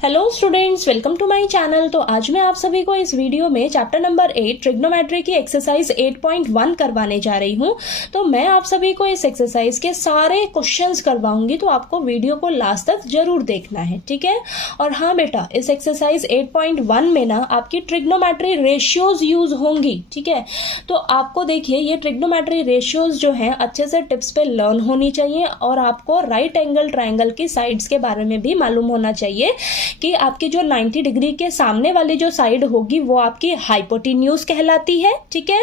Hello students, welcome to my channel. तो आज मैं आप सभी को इस वीडियो में चैप्टर नंबर 8 ट्रिग्नोमेट्री की एक्सरसाइज 8.1 करवाने जा रही हूं। तो मैं आप सभी को इस एक्सरसाइज के सारे क्वेश्चंस करवाऊंगी, तो आपको वीडियो को लास्ट तक जरूर देखना है, ठीक है। और हाँ बेटा, इस एक्सरसाइज 8.1 में ना आपकी ट्रिग्नोमेट्री रेशियोज यूज होंगी, ठीक है। तो आपको देखिए, ये ट्रिग्नोमेट्री रेशियोज जो है अच्छे से टिप्स पे लर्न होनी चाहिए, और आपको राइट एंगल ट्राइंगल की साइड्स के बारे में भी मालूम होना चाहिए कि आपकी जो 90 डिग्री के सामने वाली जो साइड होगी वो आपकी हाइपोटेन्यूज कहलाती है, ठीक है।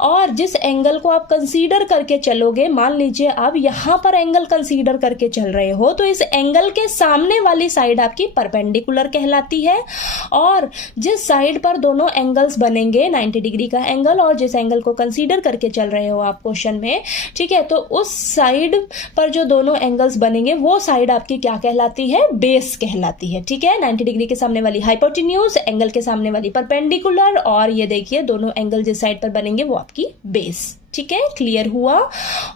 और जिस एंगल को आप कंसीडर करके चलोगे, मान लीजिए आप यहां पर एंगल कंसीडर करके चल रहे हो, तो इस एंगल के सामने वाली साइड आपकी परपेंडिकुलर कहलाती है। और जिस साइड पर दोनों एंगल्स बनेंगे, 90 डिग्री का एंगल और जिस एंगल को कंसीडर करके चल रहे हो आप क्वेश्चन में, ठीक है, तो उस साइड पर जो दोनों एंगल्स बनेंगे वो साइड आपकी क्या कहलाती है? बेस कहलाती है, ठीक है। 90 डिग्री के सामने वाली हाइपोटेन्यूज, एंगल के सामने वाली परपेंडिकुलर, और ये देखिए दोनों एंगल जिस साइड पर बनेंगे वो आपकी बेस, ठीक है। क्लियर हुआ।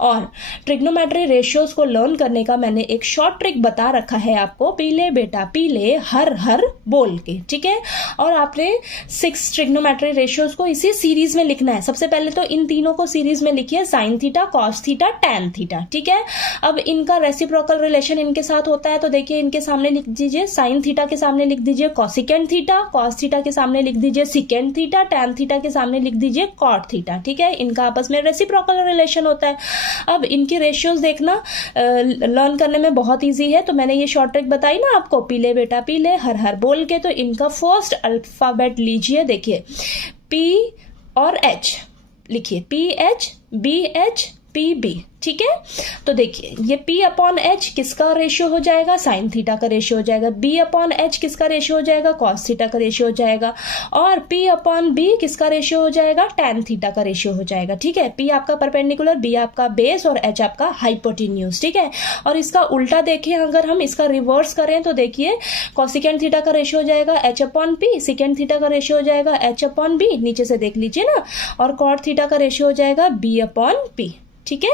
और ट्रिग्नोमेट्री रेशियोज को लर्न करने का मैंने एक शॉर्ट ट्रिक बता रखा है आपको, पीले बेटा पीले हर हर बोल के, ठीक है। और आपने 6 ट्रिग्नोमेट्री रेशियोज को इसी सीरीज में लिखना है। सबसे पहले तो इन तीनों को सीरीज में लिखिए, sine theta, cos theta, tan theta, ठीक है। अब इनका रेसिप्रोकल रिलेशन इनके साथ होता है, तो देखिए इनके सामने लिख दीजिए, साइन थीटा के सामने लिख दीजिए कॉसिकेंट थीटा, कॉस थीटा के सामने लिख दीजिए सिकेंट थीटा, टैन थीटा के सामने लिख दीजिए कॉट थीटा, ठीक है। इनका आपस में रेसिप्रोकल रिलेशन होता है। अब इनकी रेशियोज देखना लर्न करने में बहुत इजी है। तो मैंने ये शॉर्ट ट्रिक बताई ना आपको, पीले बेटा पीले हर हर बोल के। तो इनका फर्स्ट अल्फाबेट लीजिए, देखिए पी और एच लिखिए, P H B H P B, ठीक है। तो देखिए ये P अपॉन एच किसका रेशियो हो जाएगा? साइन थीटा का रेशियो हो जाएगा। B अपॉन एच किसका रेशियो हो जाएगा? कॉस थीटा का रेशियो हो जाएगा। और P अपॉन बी किसका रेशियो हो जाएगा? टैन थीटा का रेशियो हो जाएगा, ठीक है। P आपका परपेंडिकुलर, B आपका बेस और H आपका हाइपोटेन्यूज, ठीक है। और इसका उल्टा देखें, अगर हम इसका रिवर्स करें तो देखिए कॉसिकेंट थीटा का रेशियो हो जाएगा H upon P, secant theta का रेशियो हो जाएगा H अपॉन B, नीचे से देख लीजिए ना, और कॉट थीटा का रेशियो हो जाएगा B अपॉन P, ठीक है।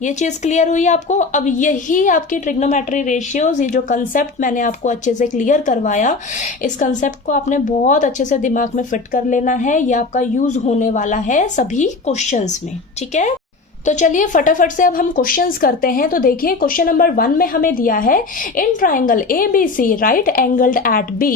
ये चीज क्लियर हुई आपको। अब यही आपकी ट्रिग्नोमेट्री रेशियोज, ये जो कंसेप्ट मैंने आपको अच्छे से क्लियर करवाया, इस कंसेप्ट को आपने बहुत अच्छे से दिमाग में फिट कर लेना है। ये आपका यूज होने वाला है सभी क्वेश्चंस में, ठीक है। तो चलिए फटाफट से अब हम क्वेश्चंस करते हैं। तो देखिए क्वेश्चन नंबर 1 में हमें दिया है, in triangle ABC right angled at B,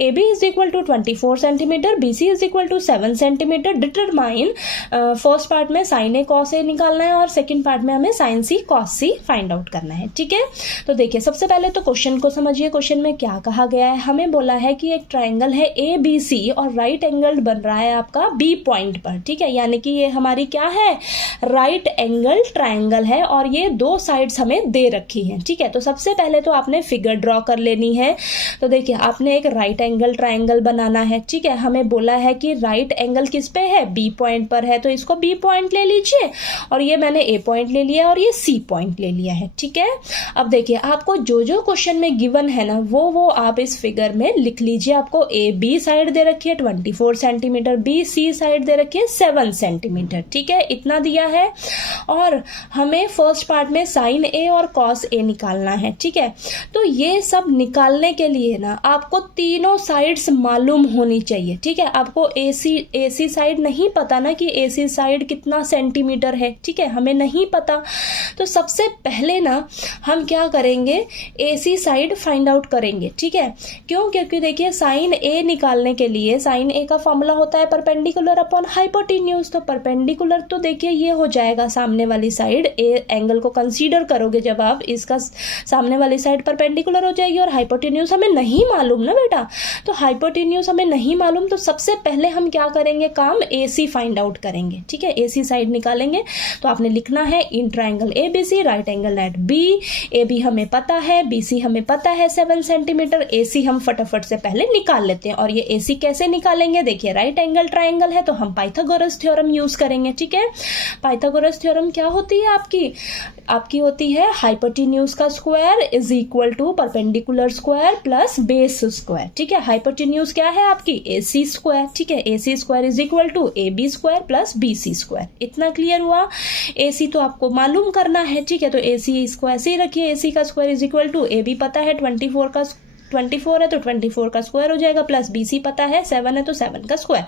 AB is equal to 24 centimetre, BC is equal to 7 centimetre, determine. First part में साइन A कॉस A निकालना है और सेकंड पार्ट में हमें sine C cos C find out करना है, ठीक है। तो देखिए सबसे पहले तो क्वेश्चन को समझिए। क्वेश्चन में क्या कहा गया है? हमें बोला है कि एक ट्राइंगल है ABC और राइट एंगल्ड बन रहा है आपका B पॉइंट पर, ठीक है। यानी कि ये हमारी क्या है? राइट एंगल ट्रायंगल है, और ये दो साइड्स हमें दे रखी हैं, ठीक है। तो सबसे पहले तो आपने फिगर ड्रॉ कर लेनी है। तो देखिए आपने एक राइट एंगल ट्रायंगल बनाना है, ठीक है। हमें बोला है कि राइट एंगल किस पे है? बी पॉइंट पर है, तो इसको बी पॉइंट ले लीजिए, और ये मैंने ए पॉइंट ले लिया और ये सी पॉइंट ले लिया है, ठीक है। अब देखिए आपको जो जो क्वेश्चन में गिवन है ना, वो आप इस फिगर में लिख लीजिए। आपको ए बी साइड दे रखी है 24 सेंटीमीटर, बी सी साइड दे रखी है 7 सेंटीमीटर, ठीक है। इतना दिया है। और हमें फर्स्ट पार्ट में साइन A और कॉस A निकालना है, ठीक है। तो ये सब निकालने के लिए ना आपको तीनों साइड्स मालूम होनी चाहिए, ठीक है। आपको AC साइड नहीं पता ना कि AC साइड कितना सेंटीमीटर है, ठीक है, हमें नहीं पता। तो सबसे पहले ना हम क्या करेंगे? AC साइड फाइंड आउट करेंगे, ठीक है। क्यों? क्योंकि देखिए साइन A निकालने के लिए साइन A का फॉर्मूला होता है परपेंडिकुलर अपॉन हाइपोटेन्यूज। तो परपेंडिकुलर तो देखिए ये हो जाएगा सामने वाली साइड, ए एंगल को कंसीडर करोगे जब आप, इसका सामने वाली साइड परपेंडिकुलर हो जाएगी। और हाइपोटेन्यूज हमें नहीं मालूम ना बेटा, तो हाइपोटेन्यूज हमें नहीं मालूम, तो सबसे पहले हम क्या करेंगे? काम AC फाइंड आउट करेंगे, ठीक है। AC साइड निकालेंगे। तो आपने लिखना है in triangle ABC right angle at B, AB हमें पता है, BC हमें पता है 7 सेंटीमीटर, AC हम फटाफट से पहले निकाल लेते हैं। और ये AC कैसे निकालेंगे? देखिए राइट एंगल ट्राइंगल है तो हम पाइथागोरस थ्योरम यूज करेंगे, ठीक है। पाइथागोरस थ्योरम क्या होती है आपकी होती है हाइपोटेन्यूज का square is equal to perpendicular square plus base square, ठीक है। हाइपोटेन्यूज क्या है आपकी? AC स्क्वायर, ठीक है। AC square is equal to AB square plus BC square. इतना क्लियर हुआ। AC तो आपको मालूम करना है, ठीक है। तो AC इसको ऐसे ही रखिए, AC का square is equal to AB पता है 24 का 24 है तो 24 का स्क्वायर हो जाएगा, प्लस BC पता है 7 है तो 7 का स्क्वायर।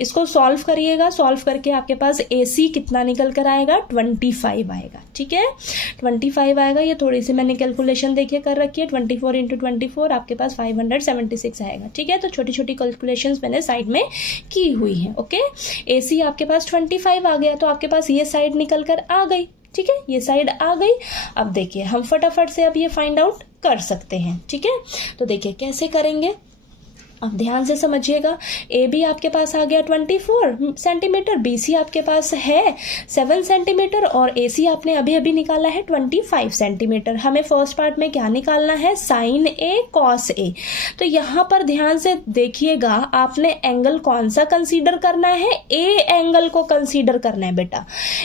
इसको सॉल्व करिएगा, सॉल्व करके आपके पास AC कितना निकल कर आएगा, 25 आएगा। ठीक है, 25 आएगा। ये थोड़ी सी मैंने कैलकुलेशन देखिए कर रखी है, 24 इंटू 24 आपके पास 576 आएगा। ठीक है, तो छोटी छोटी कैलकुलेशंस मैंने साइड में की हुई है। ओके, AC आपके पास 25 आ गया, तो आपके पास ये साइड निकल कर आ गई। ठीक है, ये साइड आ गई। अब देखिए हम फटाफट से अब ये फाइंड आउट कर सकते हैं। ठीक है, तो देखिए कैसे करेंगे, अब ध्यान से समझिएगा। AB आपके पास आ गया 24 सेंटीमीटर, BC आपके पास है 7 सेंटीमीटर और AC आपने अभी अभी निकाला है 25 सेंटीमीटर। हमें फर्स्ट पार्ट में क्या निकालना है, साइन A कॉस A। तो यहाँ पर ध्यान से देखिएगा, आपने एंगल कौन सा कंसीडर करना है, A एंगल को कंसीडर करना है बेटा।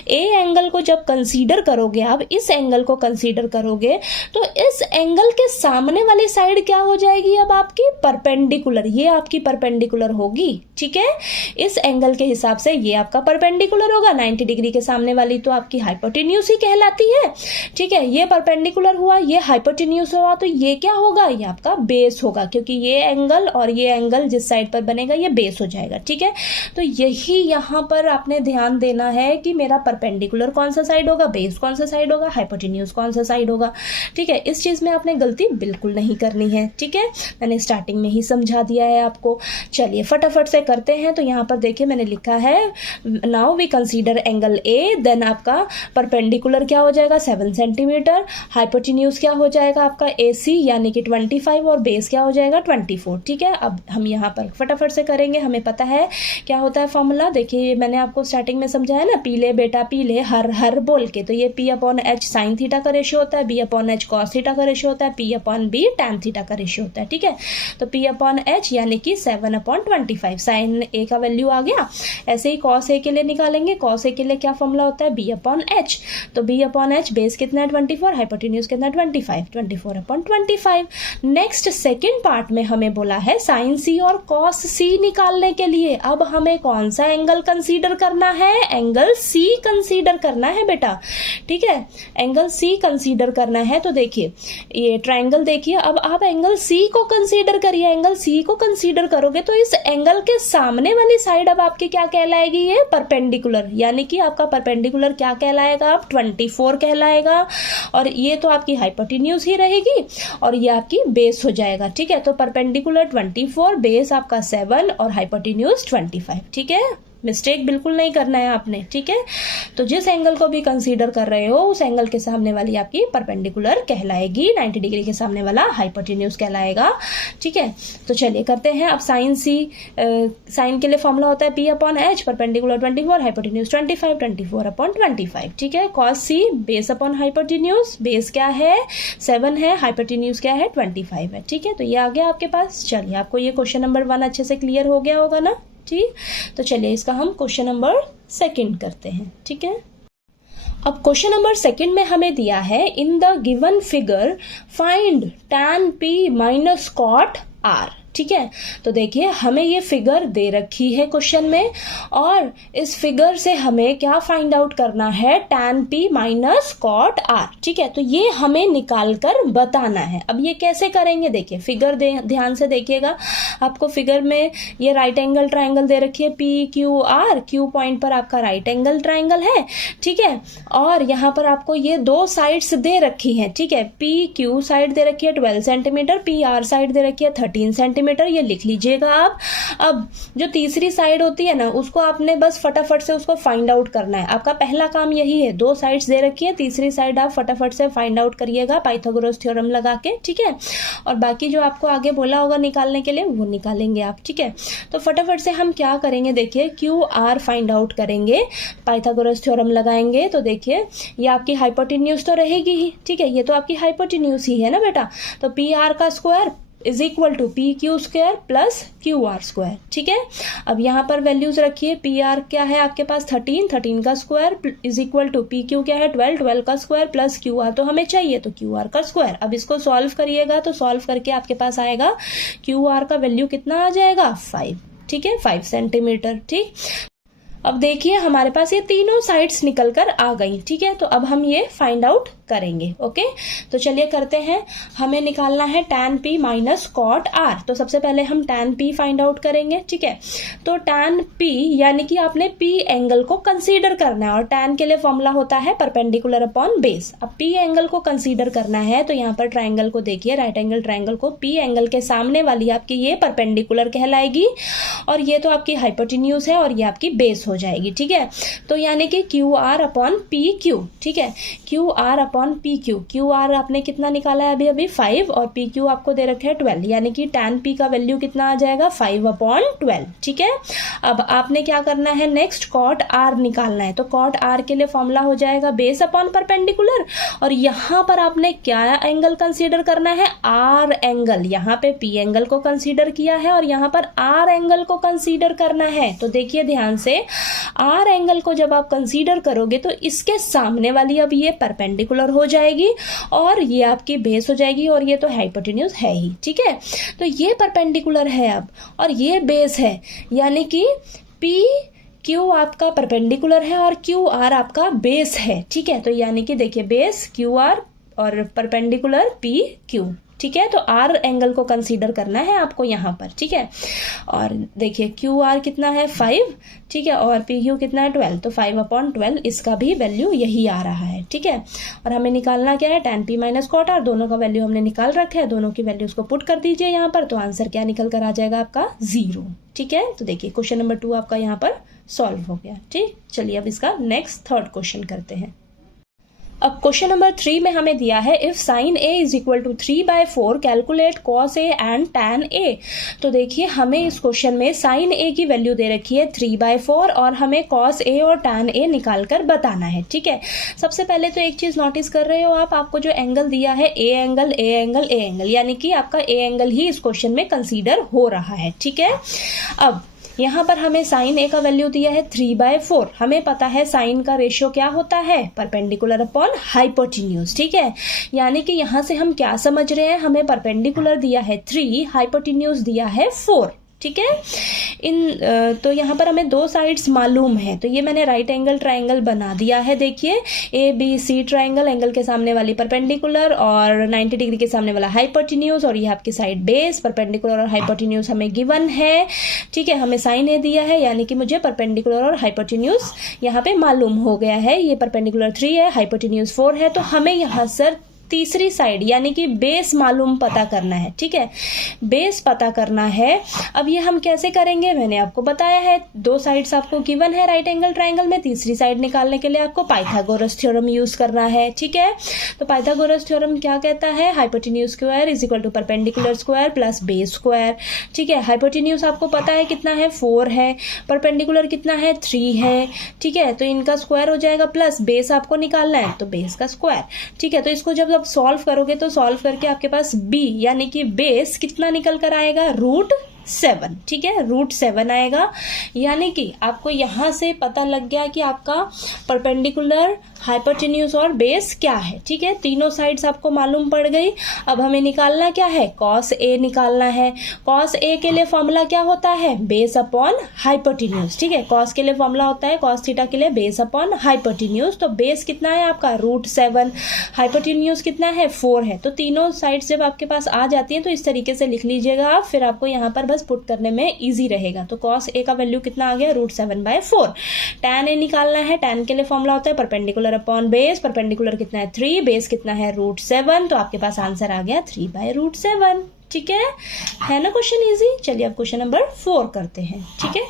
A एंगल को जब कंसीडर करोगे आप, इस एंगल को कंसीडर करोगे, तो इस एंगल के सामने वाली साइड क्या हो जाएगी, अब आपकी परपेंडिकुलर, ये आपकी परपेंडिकुलर होगी। ठीक है, इस एंगल के हिसाब से ये आपका परपेंडिकुलर होगा। 90 डिग्री के सामने वाली तो आपकी हाइपोटेन्यूज ही कहलाती है। ठीक है, ये परपेंडिकुलर हुआ, ये हाइपोटेन्यूज हुआ, तो ये क्या होगा, ये आपका बेस होगा, क्योंकि ये एंगल और ये एंगल जिस साइड पर बनेगा ये बेस हो जाएगा। ठीक है, तो यही यहाँ पर आपने ध्यान देना है कि मेरा परपेंडिकुलर कौन सा साइड होगा, बेस कौन सा साइड होगा, हाइपोटेन्यूज कौन सा साइड होगा। ठीक है, इस चीज में आपने गलती बिल्कुल नहीं करनी है। ठीक है, मैंने स्टार्टिंग में ही समझा दिया है आपको। चलिए फटाफट से करते हैं। तो यहाँ पर देखिए मैंने लिखा है, now we consider angle A, then आपका परपेंडिकुलर क्या हो जाएगा 7 सेंटीमीटर, हाइपोटेन्यूज क्या हो जाएगा आपका AC यानी कि 25 और बेस क्या हो जाएगा 24। ठीक है, अब हम यहाँ पर फटाफट से करेंगे। हमें पता है क्या होता है फॉर्मूला, देखिए मैंने आपको स्टार्टिंग में समझाया ना, पीले बेटा पीले हर हर बोल के, तो ये P/H साइन थीटा का रेशियो होता है, B/H कॉस थीटा का रेशियो होता है, P/B टैन थीटा का रेशियो होता है। ठीक है, तो P/H यानी कि 7/25, साइन A का वैल्यू आ गया। ऐसे ही कॉस A के लिए निकालेंगे, कॉस A के लिए क्या फॉर्मूला होता है, B/H, तो B/H बेस कितना है 24, हाइपोटेन्यूज कितना 25, 24/25। नेक्स्ट सेकेंड पार्ट में हमें बोला है साइन C और कॉस C निकालने के लिए अब हमें कौन सा एंगल कंसीडर करना है, एंगल C कंसीडर करना है बेटा। ठीक है, एंगल C कंसीडर करना है। तो देखिए ये ट्राइंगल देखिए, अब आप एंगल C को कंसीडर करिए। एंगल C को कंसीडर करोगे तो इस एंगल के सामने वाली साइड अब आपकी क्या कहलाएगी, ये परपेंडिकुलर, यानी कि आपका परपेंडिकुलर क्या कहलाएगा, आप 24 कहलाएगा, और ये तो आपकी हाइपोटेन्यूज ही रहेगी और ये आपकी बेस हो जाएगा। ठीक है, तो परपेंडिकुलर 24, बेस आपका 7 और हाइपोटेन्यूज 25। ठीक है, मिस्टेक बिल्कुल नहीं करना है आपने। ठीक है, तो जिस एंगल को भी कंसीडर कर रहे हो उस एंगल के सामने वाली आपकी परपेंडिकुलर कहलाएगी, 90 डिग्री के सामने वाला हाइपोटेन्यूज कहलाएगा। ठीक है, तो चलिए करते हैं। अब साइन C, साइन के लिए फॉर्मूला होता है P/H, परपेंडिकुलर 24, हाइपोटेन्यूज 25, 24/25। ठीक है, cos C base upon hypotenuse, base क्या है 7 है, हाइपोटेन्यूज क्या है 25 है। ठीक है, तो ये आ गया आपके पास। चलिए आपको ये क्वेश्चन नंबर 1 अच्छे से क्लियर हो गया होगा ना। ठीक, तो चलिए इसका हम क्वेश्चन नंबर 2 करते हैं। ठीक है, अब क्वेश्चन नंबर 2 में हमें दिया है, in the given figure find tan P minus cot R। ठीक है, तो देखिए हमें ये फिगर दे रखी है क्वेश्चन में, और इस फिगर से हमें क्या फाइंड आउट करना है, tan P minus cot R। ठीक है, तो ये हमें निकाल कर बताना है। अब ये कैसे करेंगे, देखिए फिगर ध्यान से देखिएगा। आपको फिगर में ये राइट एंगल ट्राइंगल दे रखी है PQR, Q पॉइंट पर आपका राइट एंगल ट्राइंगल है। ठीक है, और यहाँ पर आपको ये 2 साइड्स दे रखी हैं। ठीक है, PQ साइड दे रखी है 12 सेंटीमीटर, PR साइड दे रखी है 13 सेंटीमीटर, ये लिख लीजिएगा आप। अब जो तीसरी साइड होती है ना, उसको आपने बस फटाफट से उसको फाइंड आउट करना है। आपका पहला काम यही है, 2 साइड्स दे रखी है, तीसरी साइड आप फटाफट से फाइंड आउट करिएगा पाइथागोरस थ्योरम लगा के। ठीक है, और बाकी जो आपको आगे बोला होगा निकालने के लिए वो निकालेंगे आप। ठीक है, तो फटाफट से हम क्या करेंगे, देखिए QR फाइंड आउट करेंगे, पाइथागोरस थ्योरम लगाएंगे। तो देखिए ये आपकी हाइपोटेन्यूज तो रहेगी ही। ठीक है, ये तो आपकी हाइपोटेन्यूज ही है ना बेटा, तो PR का square is equal to PQ square plus QR square. ठीक है, अब यहाँ पर वैल्यूज रखिए। PR क्या है आपके पास 13, 13 का square is equal to PQ क्या है 12, 12 का स्क्वायर प्लस QR तो हमें चाहिए, तो QR का स्क्वायर। अब इसको सॉल्व करिएगा, तो सॉल्व करके आपके पास आएगा QR का वैल्यू कितना आ जाएगा 5। ठीक है, 5 सेंटीमीटर। ठीक, अब देखिए हमारे पास ये तीनों साइड्स निकल कर आ गई। ठीक है, तो अब हम ये फाइंड आउट करेंगे। ओके, तो चलिए करते हैं। हमें निकालना है tan p minus cot r। तो सबसे पहले हम tan p फाइंड आउट करेंगे। ठीक है, तो tan p यानी कि आपने p एंगल को कंसीडर करना है, और tan के लिए फॉर्मूला होता है परपेंडिकुलर अपॉन बेस। अब p एंगल को कंसीडर करना है तो यहाँ पर ट्राइंगल को देखिए, राइट एंगल ट्राइंगल को p एंगल के सामने वाली आपकी ये परपेंडिकुलर कहलाएगी, और ये तो आपकी हाइपोटेन्यूज है, और ये आपकी बेस हो जाएगी। ठीक है, तो यानी कि Q R upon P Q. ठीक है, Q R upon P Q. Q R आपने कितना निकाला है अभी 5, और पी क्यू आपको दे रखे है 12, यानी कि tan p का वैल्यू कितना आ जाएगा 5/12। ठीक है, अब आपने क्या करना है, नेक्स्ट कॉट आर निकालना है। तो कॉट आर के लिए फॉर्मूला हो जाएगा बेस अपॉन परपेंडिकुलर, और यहाँ पर आपने क्या एंगल कंसीडर करना है, आर एंगल। यहाँ पे पी एंगल को कंसीडर किया है और यहाँ पर आर एंगल को कंसीडर करना है। तो देखिए ध्यान से, आर एंगल को जब आप कंसीडर करोगे तो इसके सामने वाली अब ये परपेंडिकुलर हो जाएगी, और ये आपकी बेस हो जाएगी, और ये तो हाइपोटेन्यूज है ही। ठीक है, तो ये परपेंडिकुलर है अब, और ये बेस है, यानी कि पी क्यू आपका परपेंडिकुलर है और क्यू आर आपका बेस है। ठीक है, तो यानी कि देखिए बेस क्यू आर और परपेंडिकुलर पी क्यू। ठीक है, तो आर एंगल को कंसीडर करना है आपको यहाँ पर। ठीक है, और देखिए क्यू आर कितना है 5, ठीक है, और पी क्यू कितना है 12, तो 5/12 इसका भी वैल्यू यही आ रहा है। ठीक है, और हमें निकालना क्या है, tan p minus cot R. दोनों का वैल्यू हमने निकाल रखा है, दोनों की वैल्यूज को पुट कर दीजिए यहाँ पर, तो आंसर क्या निकल कर आ जाएगा आपका 0। ठीक है, तो देखिए क्वेश्चन नंबर 2 आपका यहाँ पर सॉल्व हो गया। ठीक, चलिए अब इसका नेक्स्ट थर्ड क्वेश्चन करते हैं। अब क्वेश्चन नंबर 3 में हमें दिया है if sine a is equal to 3/4 calculate cos a and tan a। तो देखिए हमें इस क्वेश्चन में साइन a की वैल्यू दे रखी है 3/4, और हमें कॉस a और tan a निकाल कर बताना है। ठीक है, सबसे पहले तो एक चीज नोटिस कर रहे हो आप, आपको जो एंगल दिया है a angle a angle a angle, यानी कि आपका a एंगल ही इस क्वेश्चन में कंसीडर हो रहा है। ठीक है, अब यहाँ पर हमें साइन ए का वैल्यू दिया है 3/4। हमें पता है साइन का रेशियो क्या होता है, परपेंडिकुलर अपॉन हाइपोटेन्यूज। ठीक है, यानी कि यहाँ से हम क्या समझ रहे हैं, हमें परपेंडिकुलर दिया है 3, हाइपोटेन्यूज दिया है 4। ठीक है, तो यहाँ पर हमें दो साइड्स मालूम है, तो ये मैंने राइट एंगल ट्राइंगल बना दिया है। देखिए ABC ट्राइंगल, एंगल के सामने वाली परपेंडिकुलर और 90 डिग्री के सामने वाला हाइपोटेन्यूज, और ये आपकी साइड बेस। परपेंडिकुलर और हाइपोटेन्यूज हमें गिवन है। ठीक है, हमें साइन ए दिया है, यानी कि मुझे परपेंडिकुलर और हाइपोटेन्यूज यहाँ पे मालूम हो गया है। ये परपेंडिकुलर 3 है, हाइपोटेन्यूज 4 है, तो हमें यहाँ सर तीसरी साइड यानी कि बेस मालूम पता करना है। ठीक है, बेस पता करना है। अब ये हम कैसे करेंगे, मैंने आपको बताया है, दो साइड्स आपको गिवन है राइट एंगल ट्राइंगल में। तीसरी साइड निकालने के लिए आपको पाइथागोरस थ्योरम यूज करना है। ठीक है, तो पाइथागोरस थ्योरम क्या कहता है, hypotenuse square is equal to perpendicular square plus base square. ठीक है, हाइपोटेन्यूज आपको पता है कितना है 4 है, परपेंडिकुलर कितना है 3 है। ठीक है, तो इनका स्क्वायर हो जाएगा, प्लस बेस आपको निकालना है तो बेस का स्क्वायर। ठीक है, तो इसको जब सॉल्व करोगे तो सॉल्व करके आपके पास b यानी कि बेस कितना निकल कर आएगा, √7। ठीक है, √7 आएगा, यानी कि आपको यहां से पता लग गया कि आपका परपेंडिकुलर, हाइपोटेन्यूज और बेस क्या है। ठीक है, तीनों साइड्स आपको मालूम पड़ गई। अब हमें निकालना क्या है, कॉस ए निकालना है। कॉस ए के लिए फॉर्मूला क्या होता है, बेस अपॉन हाइपोटेन्यूज। ठीक है, कॉस के लिए फॉर्मूला होता है कॉस थीटा के लिए बेस अपॉन हाइपोटेन्यूज। तो बेस कितना है आपका √7, हाइपोटेन्यूज कितना है 4 है। तो तीनों साइड्स जब आपके पास आ जाती हैं तो इस तरीके से लिख लीजिएगा आप, फिर आपको यहाँ पर बस पुट करने में इजी रहेगा। तो कॉस ए का वैल्यू कितना आ गया, √7/4। tan ए निकालना है, tan के लिए फॉर्मूला होता है परपेंडिकुलर अपॉन बेस। परपेंडिकुलर कितना है 3, बेस कितना है √7, तो आपके पास आंसर आ गया 3/√7। ठीक है ना क्वेश्चन इजी। चलिए अब क्वेश्चन नंबर 4 करते हैं। ठीक है,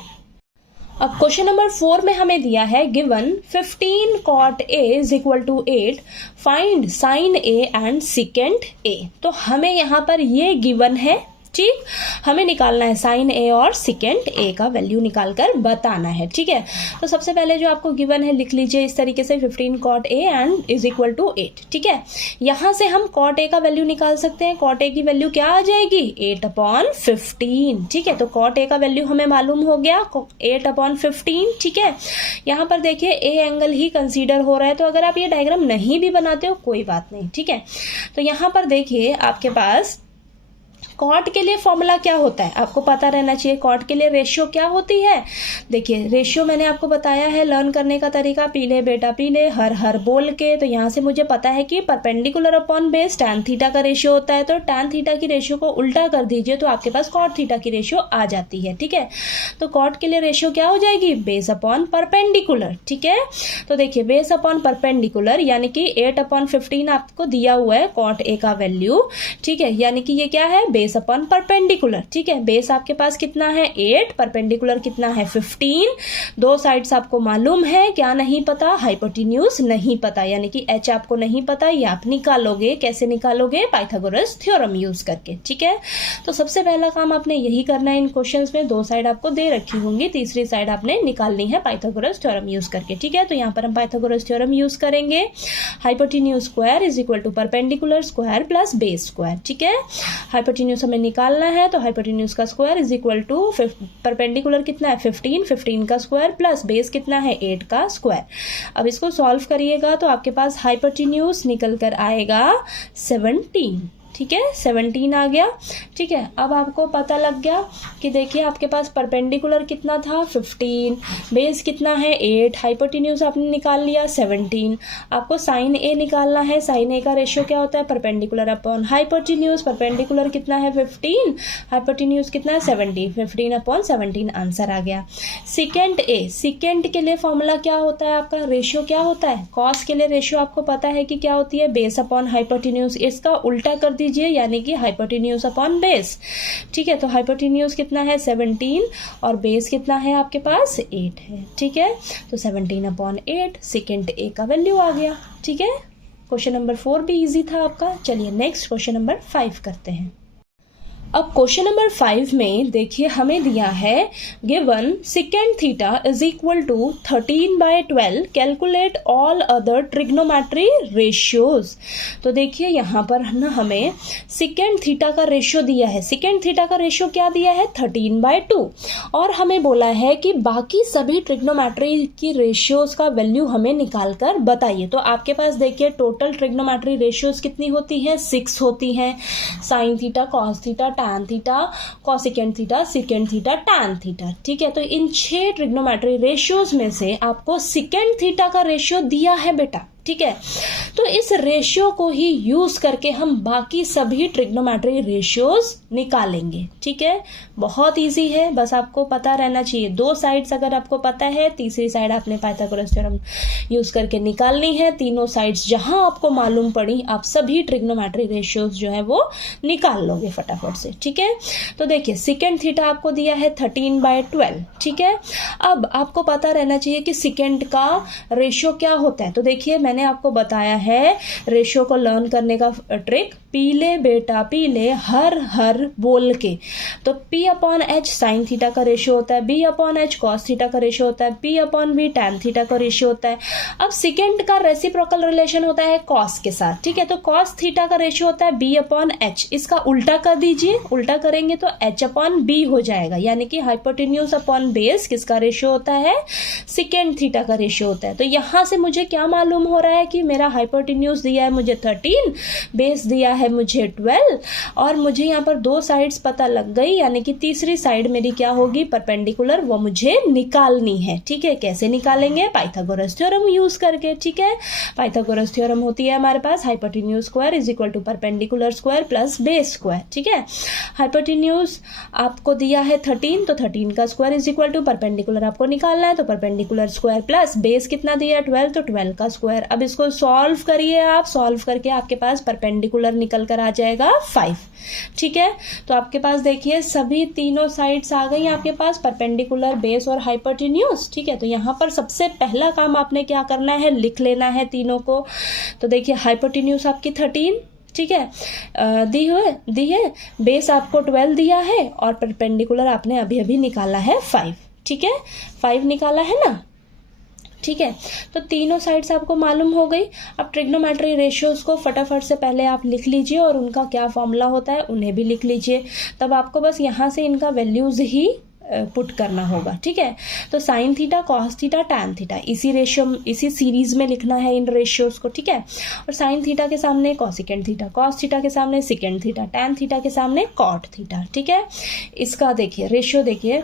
अब क्वेश्चन नंबर 4 में हमें दिया है given 15 cot a is equal to 8, find sine a and secant a। तो हमें यहाँ पर ये गिवन है। ठीक, हमें निकालना है साइन ए और सिकेंट ए का वैल्यू निकालकर बताना है। ठीक है, तो सबसे पहले जो आपको गिवन है लिख लीजिए इस तरीके से 15 cot a and is equal to 8। ठीक है, यहां से हम cot a का वैल्यू निकाल सकते हैं। cot a की वैल्यू क्या आ जाएगी, 8/15। ठीक है, तो cot a का वैल्यू हमें मालूम हो गया 8/15। ठीक है, यहाँ पर देखिए ए एंगल ही कंसीडर हो रहा है, तो अगर आप ये डायग्राम नहीं भी बनाते हो कोई बात नहीं। ठीक है, तो यहाँ पर देखिए आपके पास कॉट के लिए फॉर्मूला क्या होता है आपको पता रहना चाहिए। कॉट के लिए रेशियो क्या होती है, देखिए रेशियो मैंने आपको बताया है लर्न करने का तरीका, पीले बेटा पीले हर हर बोल के। तो यहाँ से मुझे पता है कि perpendicular upon base tan theta का रेशियो होता है, तो टैन थीटा की रेशियो को उल्टा कर दीजिए तो आपके पास कॉट थीटा की रेशियो आ जाती है। ठीक है, तो कॉट के लिए रेशियो क्या हो जाएगी, बेस अपॉन परपेंडिकुलर। ठीक है, तो देखिए बेस अपॉन परपेंडिकुलर यानी कि 8/15 आपको दिया हुआ है कॉट ए का वैल्यू। ठीक है, यानी कि ये क्या है, बेस अपॉन परपेंडिकुलर। ठीक है, बेस आपके पास कितना है 8, परपेंडिकुलर कितना है 15। दो साइड्स आपको मालूम है, क्या नहीं पता, हाइपोटेन्यूज नहीं पता, यानी कि एच आपको नहीं पता, ये आप निकालोगे। कैसे निकालोगे, पाइथागोरस थ्योरम यूज करके। ठीक है, तो सबसे पहला काम आपने यही करना है। इन क्वेश्चंस में दो साइड आपको दे रखी होंगी, तीसरी साइड आपने निकालनी है पाइथागोरस थ्योरम यूज करके। ठीक है, तो यहाँ पर हम पाइथागोरस थ्योरम यूज करेंगे। Hypotenuse square is equal to perpendicular square plus base square. ठीक है, हाइपोटेन्यूज हमें निकालना है, तो हाइपोटेन्यूज का square is equal to perpendicular कितना है 15 का स्क्वायर प्लस बेस कितना है 8 का स्क्वायर। अब इसको सॉल्व करिएगा तो आपके पास हाइपोटेन्यूज निकल कर आएगा 17। ठीक है, 17 आ गया। ठीक है, अब आपको पता लग गया कि देखिए आपके पास परपेंडिकुलर कितना था 15, बेस कितना है 8, हाइपोटेन्यूज आपने निकाल लिया 17। आपको साइन ए निकालना है। साइन ए का रेशियो क्या होता है, परपेंडिकुलर अपॉन हाइपोटेन्यूज। परपेंडिकुलर कितना है 15, हाइपोटेन्यूज कितना है 17, 15/17 आंसर आ गया। सेकेंड ए, सेकेंड के लिए फॉर्मूला क्या होता है आपका, रेशियो क्या होता है, कॉस के लिए रेशियो आपको पता है कि क्या होती है, बेस अपॉन हाइपोटेन्यूज। इसका उल्टा कर दीजिए यानी कि हाइपोटेन्यूज अपॉन बेस। ठीक है, तो हाइपोटेन्यूज कितना है 17 और बेस कितना है आपके पास 8 है। ठीक है, तो 17/8 सेकेंड ए का वैल्यू आ गया। ठीक है, क्वेश्चन नंबर 4 भी इजी था आपका। चलिए नेक्स्ट क्वेश्चन नंबर 5 करते हैं। अब क्वेश्चन नंबर 5 में देखिए हमें दिया है given second theta is equal to 13/12, calculate all other trigonometry ratios. तो देखिए यहाँ पर ना हमें सेकेंड थीटा का रेशियो दिया है। सेकेंड थीटा का रेशियो क्या दिया है 13/2 और हमें बोला है कि बाकी सभी ट्रिग्नोमेट्री की रेशियोज का वैल्यू हमें निकाल कर बताइए। तो आपके पास देखिए टोटल ट्रिग्नोमेट्री रेशियोज कितनी होती हैं, 6 होती हैं। Sine theta, cos theta, tan theta, cosecant theta, second theta, tan theta. ठीक है, तो इन 6 ट्रिग्नोमेट्री रेशियोज में से आपको सेकेंड थीटा का रेशियो दिया है बेटा। ठीक है, तो इस रेशियो को ही यूज करके हम बाकी सभी ट्रिग्नोमेट्री रेशियोज निकालेंगे। ठीक है, बहुत इजी है, बस आपको पता रहना चाहिए। दो साइड्स अगर आपको पता है, तीसरी साइड आपने पाइथागोरस थ्योरम यूज करके निकालनी है। तीनों साइड्स जहां आपको मालूम पड़ी आप सभी ट्रिग्नोमेट्री रेशियोज जो है वो निकाल लोगे फटाफट से। ठीक है, तो देखिए सेकेंड थीटा आपको दिया है 13/12। ठीक है, अब आपको पता रहना चाहिए कि सेकेंड का रेशियो क्या होता है। तो देखिए मैंने आपको बताया है रेशियो को लर्न करने का ट्रिक, पीले बेटा पीले हर हर बोल के। तो P/H साइन थीटा का रेशियो होता है, B/H कॉस थीटा का रेशियो होता है, P/V टैन थीटा का रेशियो होता है। अब सेकेंड का रेसिप्रोकल रिलेशन होता है कॉस के साथ। ठीक है, तो कॉस थीटा का रेशियो होता है B/H। इसका उल्टा कर दीजिए, उल्टा करेंगे तो H/B हो जाएगा, यानी कि हाइपोटेन्यूज अपॉन बेस किसका रेशियो होता है, सेकेंड थीटा का रेशियो होता है। तो यहां से मुझे क्या मालूम हो रहा है कि मेरा हाइपोटेन्यूज दिया है मुझे 13, बेस दिया है मुझे 12 और मुझे यहाँ पर दो साइड्स पता लग गई, यानी कि तीसरी साइड मेरी क्या होगी परपेंडिकुलर, वो मुझे निकालनी है। ठीक है, कैसे निकालेंगे, पाइथागोरस थ्योरम यूज करके। ठीक है, पाइथागोरस थ्योरम होती है हमारे पास hypotenuse square is equal to perpendicular square plus base square. ठीक है, हाइपोटेन्यूज आपको दिया है 13, तो 13 का square is equal to perpendicular आपको निकालना है, तो परपेंडिकुलर स्क्वायर प्लस बेस कितना दिया है 12, तो 12 का स्क्वायर। अब इसको सॉल्व करिए आप, सॉल्व करके आपके पास परपेंडिकुलर निकल कर आ जाएगा 5। ठीक है, तो आपके पास देखिए सभी तीनों साइड्स आ गई आपके पास, परपेंडिकुलर, बेस और हाइपोटेन्यूज। ठीक है, तो यहाँ पर सबसे पहला काम आपने क्या करना है, लिख लेना है तीनों को। तो देखिए हाइपोटेन्यूज आपकी 13, ठीक है, दी है, बेस आपको 12 दिया है और परपेंडिकुलर आपने अभी अभी निकाला है 5। ठीक है, 5 निकाला है ना। ठीक है, तो तीनों साइड्स आपको मालूम हो गई। अब ट्रिग्नोमेट्री रेशियोज को फटाफट से पहले आप लिख लीजिए और उनका क्या फॉर्मूला होता है उन्हें भी लिख लीजिए। तब आपको बस यहाँ से इनका वैल्यूज ही पुट करना होगा। ठीक है, तो sine theta, cos theta, tan theta, इसी सीरीज में लिखना है इन रेशियोज को। ठीक है, और साइन थीटा के सामने कॉसिकेंट थीटा, कॉस थीटा के सामने सिकेंट थीटा, टैन थीटा के सामने कॉट थीटा। ठीक है, इसका देखिए रेशियो, देखिए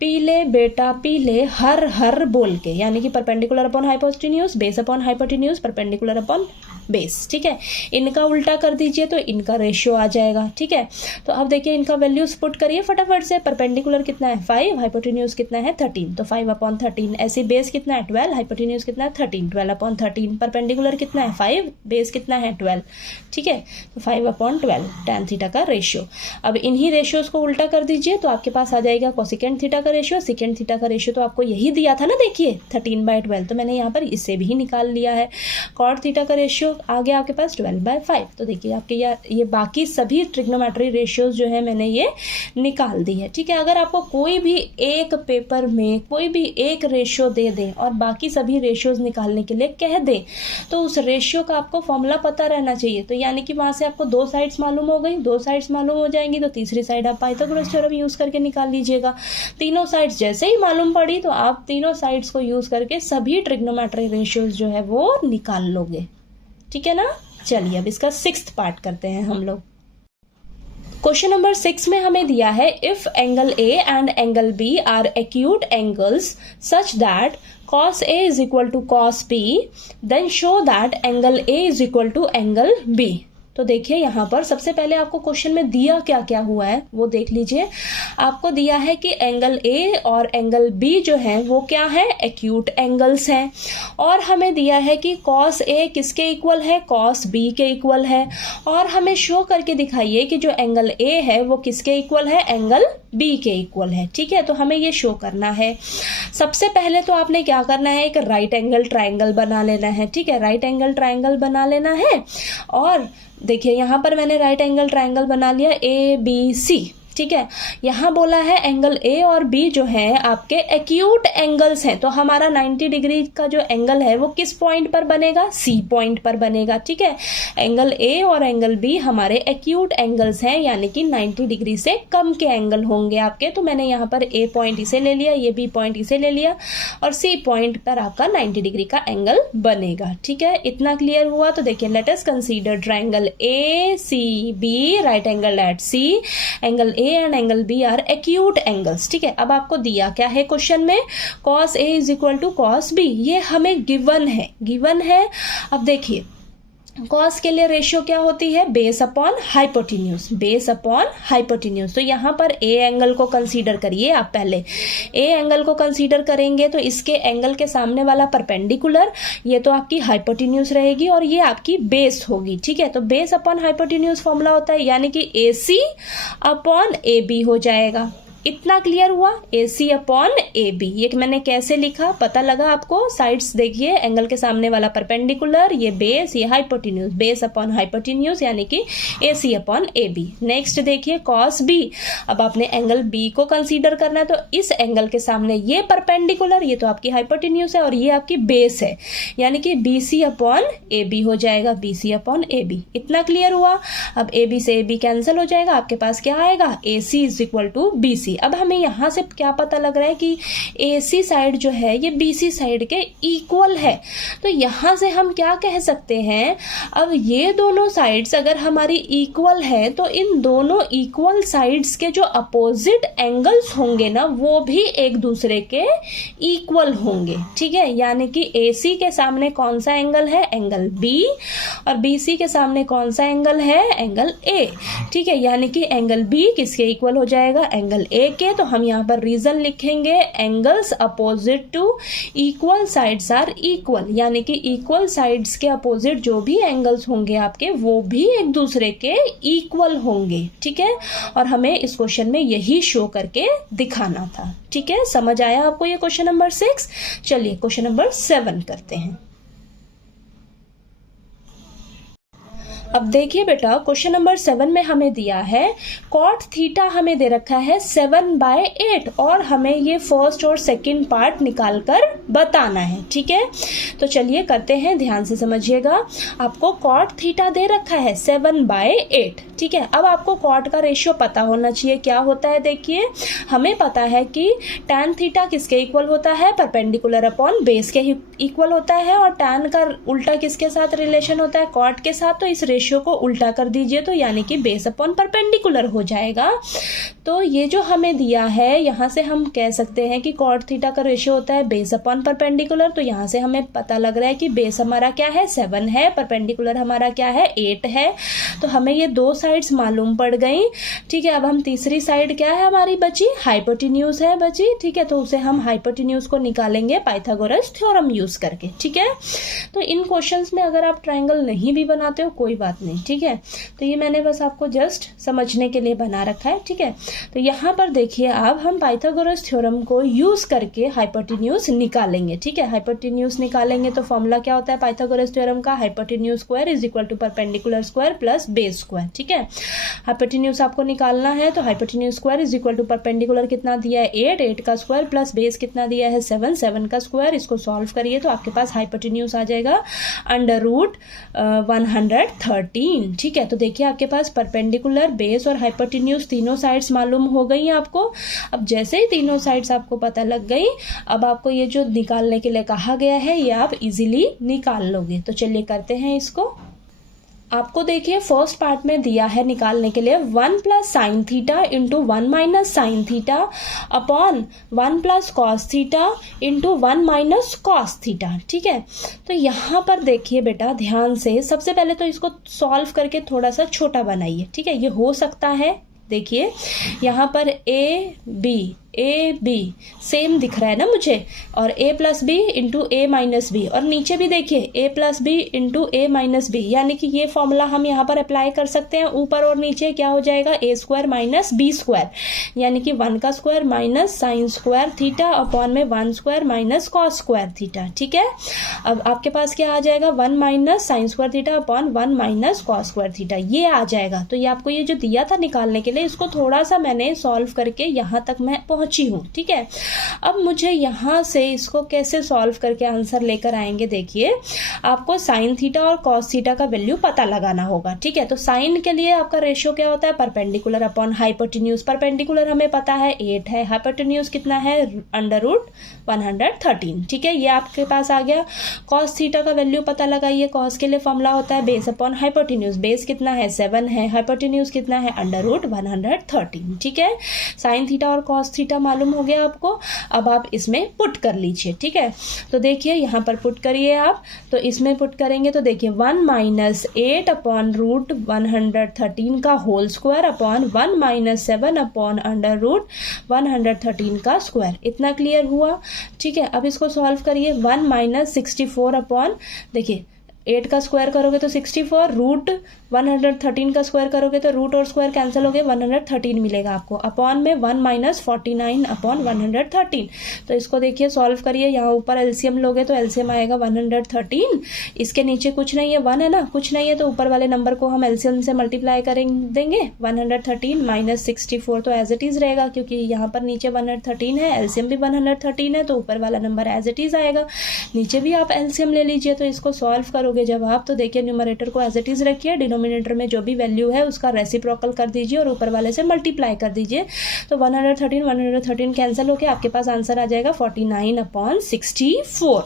पीले बेटा पीले हर हर बोल के, यानी कि perpendicular upon hypotenuse, base upon hypotenuse, perpendicular upon base. ठीक है, इनका उल्टा कर दीजिए तो इनका रेशियो आ जाएगा। ठीक है, तो अब देखिए इनका वैल्यूज पुट करिए फटाफट से। परपेंडिकुलर कितना है 5, हाइपोटेन्यूज कितना है 13, तो 5 अपॉन 13। ऐसे बेस कितना है 12, हाइपोटेन्यूज कितना है 13, 12 अपॉन 13। परपेंडिकुलर कितना है 5, बेस कितना है 12। ठीक है, तो 5 अपॉन 12 टैन थीटा का रेशियो। अब इन्हीं रेशियोज को उल्टा कर दीजिए तो आपके पास आ जाएगा कोसिकेंट थीटा का रेशियो, सिकेंट थीटा का रेशियो तो आपको यही दिया था ना, देखिए 13/12, तो मैंने यहाँ पर इसे भी निकाल लिया है। कॉट थीटा का रेशियो आ गया आपके पास 12/5, तो देखिए आपके ये बाकी सभी ट्रिग्नोमेट्री रेशियोज जो है मैंने ये निकाल दी है। ठीक है, अगर आपको कोई भी एक पेपर में कोई भी एक रेशियो दे दें और बाकी सभी रेशियोज निकालने के लिए कह दे तो उस रेशियो का आपको फॉर्मूला पता रहना चाहिए। तो यानी कि वहां से आपको दो साइड्स मालूम हो गई, दो साइड्स मालूम हो जाएंगी तो तीसरी साइड आप पाइथागोरस थ्योरम यूज करके निकाल लीजिएगा। तीनों साइड्स जैसे ही मालूम पड़ी तो आप तीनों साइड्स को यूज करके सभी ट्रिग्नोमेट्री रेशियोज जो है वो निकाल लोगे। ठीक है ना, चलिए अब इसका 6th पार्ट करते हैं हम लोग। क्वेश्चन नंबर 6 में हमें दिया है if angle A and angle B are acute angles such that cos A is equal to cos B, then show that angle A is equal to angle B। तो देखिए यहाँ पर सबसे पहले आपको क्वेश्चन में दिया क्या क्या हुआ है वो देख लीजिए। आपको दिया है कि एंगल ए और एंगल बी जो है वो क्या है, एक्यूट एंगल्स हैं, और हमें दिया है कि cos A किसके इक्वल है, cos B के इक्वल है, और हमें शो करके दिखाइए कि जो एंगल A है वो किसके इक्वल है, एंगल B के इक्वल है। ठीक है, तो हमें ये शो करना है। सबसे पहले तो आपने क्या करना है, एक राइट एंगल ट्राइंगल बना लेना है। ठीक है, राइट एंगल ट्राइंगल बना लेना है, और देखिए यहाँ पर मैंने राइट एंगल ट्राइंगल बना लिया ABC। ठीक है, यहाँ बोला है एंगल ए और बी जो है आपके एक्यूट एंगल्स हैं, तो हमारा 90 डिग्री का जो एंगल है वो किस पॉइंट पर बनेगा, सी पॉइंट पर बनेगा। ठीक है, एंगल ए और एंगल बी हमारे एक्यूट एंगल्स हैं, यानी कि 90 डिग्री से कम के एंगल होंगे आपके। तो मैंने यहाँ पर ए पॉइंट इसे ले लिया, ये बी पॉइंट इसे ले लिया, और सी पॉइंट पर आपका 90 डिग्री का एंगल बनेगा। ठीक है, इतना क्लियर हुआ। तो देखिए let us consider triangle ACB right angle at C, angle A and angle B are acute angles. ठीक है, अब आपको दिया क्या है क्वेश्चन में, cos A is equal to cos B, ये हमें गिवन है। अब देखिए cos के लिए रेशियो क्या होती है, बेस अपॉन हाइपोटेन्यूज। तो यहाँ पर ए एंगल को कंसीडर करिए आप। पहले ए एंगल को कंसीडर करेंगे तो इसके एंगल के सामने वाला परपेंडिकुलर ये तो आपकी हाइपोटेन्यूज रहेगी और ये आपकी बेस होगी। ठीक है, तो बेस अपॉन हाइपोटेन्यूज फॉर्मूला होता है, यानी कि AC अपॉन AB हो जाएगा। इतना क्लियर हुआ, AC अपॉन AB। ये मैंने कैसे लिखा पता लगा आपको, साइड्स देखिए, एंगल के सामने वाला परपेंडिकुलर, ये बेस, ये हाइपोटेन्यूज, बेस अपॉन हाइपोटेन्यूज यानी कि AC अपॉन AB। नेक्स्ट देखिए cos B, अब आपने एंगल B को कंसीडर करना है, तो इस एंगल के सामने ये परपेंडिकुलर, ये तो आपकी हाइपोटेन्यूज है और ये आपकी बेस है, यानी कि BC अपॉन AB हो जाएगा, BC अपॉन AB। इतना क्लियर हुआ। अब AB से AB कैंसिल हो जाएगा, आपके पास क्या आएगा, AC is equal to BC। अब हमें यहां से क्या पता लग रहा है कि AC साइड जो है ये BC साइड के इक्वल है, तो यहां से हम क्या कह सकते हैं, अब ये दोनों साइड्स अगर हमारी इक्वल है तो इन दोनों इक्वल साइड्स के जो अपोजिट एंगल्स होंगे ना वो भी एक दूसरे के इक्वल होंगे। ठीक है, यानी कि AC के सामने कौन सा एंगल है, एंगल B, और BC के सामने कौन सा एंगल है, एंगल A। ठीक है, यानी कि एंगल B किसके इक्वल हो जाएगा, एंगल A के। तो हम यहाँ पर रीजन लिखेंगे, angles opposite to equal sides are equal, यानी कि इक्वल साइड्स के अपोजिट जो भी एंगल्स होंगे आपके वो भी एक दूसरे के इक्वल होंगे। ठीक है, और हमें इस क्वेश्चन में यही शो करके दिखाना था। ठीक है, समझ आया आपको ये क्वेश्चन नंबर 6। चलिए क्वेश्चन नंबर 7 करते हैं। अब देखिए बेटा, क्वेश्चन नंबर 7 में हमें दिया है कॉट थीटा हमें दे रखा है 7/8 और हमें ये फर्स्ट और सेकंड पार्ट निकाल कर बताना है। ठीक है, तो चलिए करते हैं, ध्यान से समझिएगा। आपको कॉट थीटा दे रखा है 7/8। ठीक है, अब आपको कॉट का रेशियो पता होना चाहिए क्या होता है। देखिए, हमें पता है कि tan थीटा किसके इक्वल होता है, परपेंडिकुलर अपॉन बेस के इक्वल होता है, और tan का उल्टा किसके साथ रिलेशन होता है, कॉट के साथ। तो इस रेशियो को उल्टा कर दीजिए तो यानी कि बेस अपॉन परपेंडिकुलर हो जाएगा। तो ये जो हमें दिया है, यहाँ से हम कह सकते हैं कि कॉट थीटा का रेशियो होता है बेस अपॉन परपेंडिकुलर। तो यहाँ से हमें पता लग रहा है कि बेस हमारा क्या है, 7 है, परपेंडिकुलर हमारा क्या है, 8 है। तो हमें ये दो साइड्स मालूम पड़ गई। ठीक है, अब हम तीसरी साइड क्या है हमारी बची, हाइपोटेन्यूज है बची। ठीक है, तो उसे हम हाइपोटेन्यूज को निकालेंगे पाइथागोरस थ्योरम यूज करके। ठीक है, तो इन क्वेश्चंस में अगर आप ट्रायंगल नहीं भी बनाते हो कोई बात नहीं। ठीक है, तो ये मैंने बस आपको जस्ट समझने के लिए बना रखा है। ठीक है, तो यहाँ पर देखिए, अब हम पाइथागोरस थ्योरम को यूज करके हाइपोटेन्यूज निकालेंगे। ठीक है, हाइपोटेन्यूज निकालेंगे तो फॉर्मूला क्या होता है पाइथागोरस थ्योरम का, hypotenuse square is equal to perpendicular square plus base square. ठीक है, हाइपोटेन्यूज आपको निकालना है तो hypotenuse square is equal to perpendicular कितना दिया है 8 का स्क्वायर प्लस बेस कितना दिया है 7 का स्क्वायर। इसको सॉल्व करिए तो आपके पास हाइपोटेन्यूज आ जाएगा √113। ठीक है, तो देखिए आपके पास परपेंडिकुलर, बेस और हाइपोटेन्यूज तीनों साइड्स मालूम हो गई आपको। अब जैसे ही तीनों साइड्स आपको पता लग गई, अब आपको ये जो निकालने के लिए कहा गया है ये आप इजीली निकाल लोगे। तो चलिए करते हैं इसको। आपको देखिए फर्स्ट पार्ट में दिया है निकालने के लिए 1 plus sine theta into 1 minus sine theta upon 1 plus cos theta into 1 minus cos theta. ठीक है, तो यहाँ पर देखिए बेटा ध्यान से, सबसे पहले तो इसको सॉल्व करके थोड़ा सा छोटा बनाइए। ठीक है, ये हो सकता है, देखिए यहाँ पर ए बी सेम दिख रहा है ना मुझे, और a plus B into A minus B, और नीचे भी देखिए a plus B into A minus B, यानी कि ये फॉर्मूला हम यहाँ पर अप्लाई कर सकते हैं। ऊपर और नीचे क्या हो जाएगा, a square minus B square, यानी कि 1 का square minus sine square theta upon में 1 square minus cos square theta. ठीक है, अब आपके पास क्या आ जाएगा, 1 minus sine square theta upon 1 minus cos square theta, ये आ जाएगा। तो ये आपको ये जो दिया था निकालने के लिए, इसको थोड़ा सा मैंने सॉल्व करके यहाँ तक मैं पहुंची हूँ। ठीक है, अब मुझे यहाँ से इसको कैसे सॉल्व करके आंसर लेकर आएंगे, देखिए आपको साइन थीटा और कॉस थीटा का वैल्यू पता लगाना होगा। ठीक है, तो साइन के लिए आपका रेशियो क्या होता है, परपेंडिकुलर अपॉन हाइपोटेन्यूज। परपेंडिकुलर हमें पता है 8 है, हाइपोटेन्यूज कितना है √113। ठीक है, ये आपके पास आ गया। कॉस थीटा का वैल्यू पता लगाइए, कॉस के लिए फॉर्मूला होता है बेस अपॉन हाइपोटेन्यूज। बेस कितना है 7 है, हाइपोटेन्यूज कितना है √113। ठीक है, साइन थीटा और कॉस थीटा मालूम हो गया आपको। अब आप इसमें पुट कर लीजिए। ठीक है, तो देखिए यहाँ पर पुट करिए आप, तो इसमें पुट करेंगे तो देखिए 1 माइनस 8 अपॉन √113 का whole square upon 1 minus 7 upon √113 का स्क्वायर। इतना क्लियर हुआ। ठीक है, अब इसको सॉल्व करिए। 1 माइनस 64 अपॉन, देखिए 8 का स्क्वायर करोगे तो 64, √113 का स्क्वायर करोगे तो रूट और स्क्वायर कैंसिल हो गए, 113 मिलेगा आपको, अपॉन में 1 माइनस 49 अपॉन 113। तो इसको देखिए सॉल्व करिए, यहाँ ऊपर एलसीएम लोगे तो एलसीएम आएगा 113, इसके नीचे कुछ नहीं है, 1 है ना, कुछ नहीं है, तो ऊपर वाले नंबर को हम एलसीएम से मल्टीप्लाई देंगे। 113 माइनस 64 तो एज इट इज रहेगा, क्योंकि यहाँ पर नीचे 113 है, एलसीएम भी 113 है, तो ऊपर वाला नंबर एज इट इज आएगा। नीचे भी आप एलसीएम ले लीजिए, तो इसको सॉल्व करोगे जब आप, तो देखिए न्यूमरेटर को एज इट इज रखिए, डिनोमिनेटर में जो भी वैल्यू है उसका रेसिप्रोकल कर दीजिए और ऊपर वाले से मल्टीप्लाई कर दीजिए। तो 113 कैंसिल होकर आपके पास आंसर आ जाएगा 49 अपॉन 64।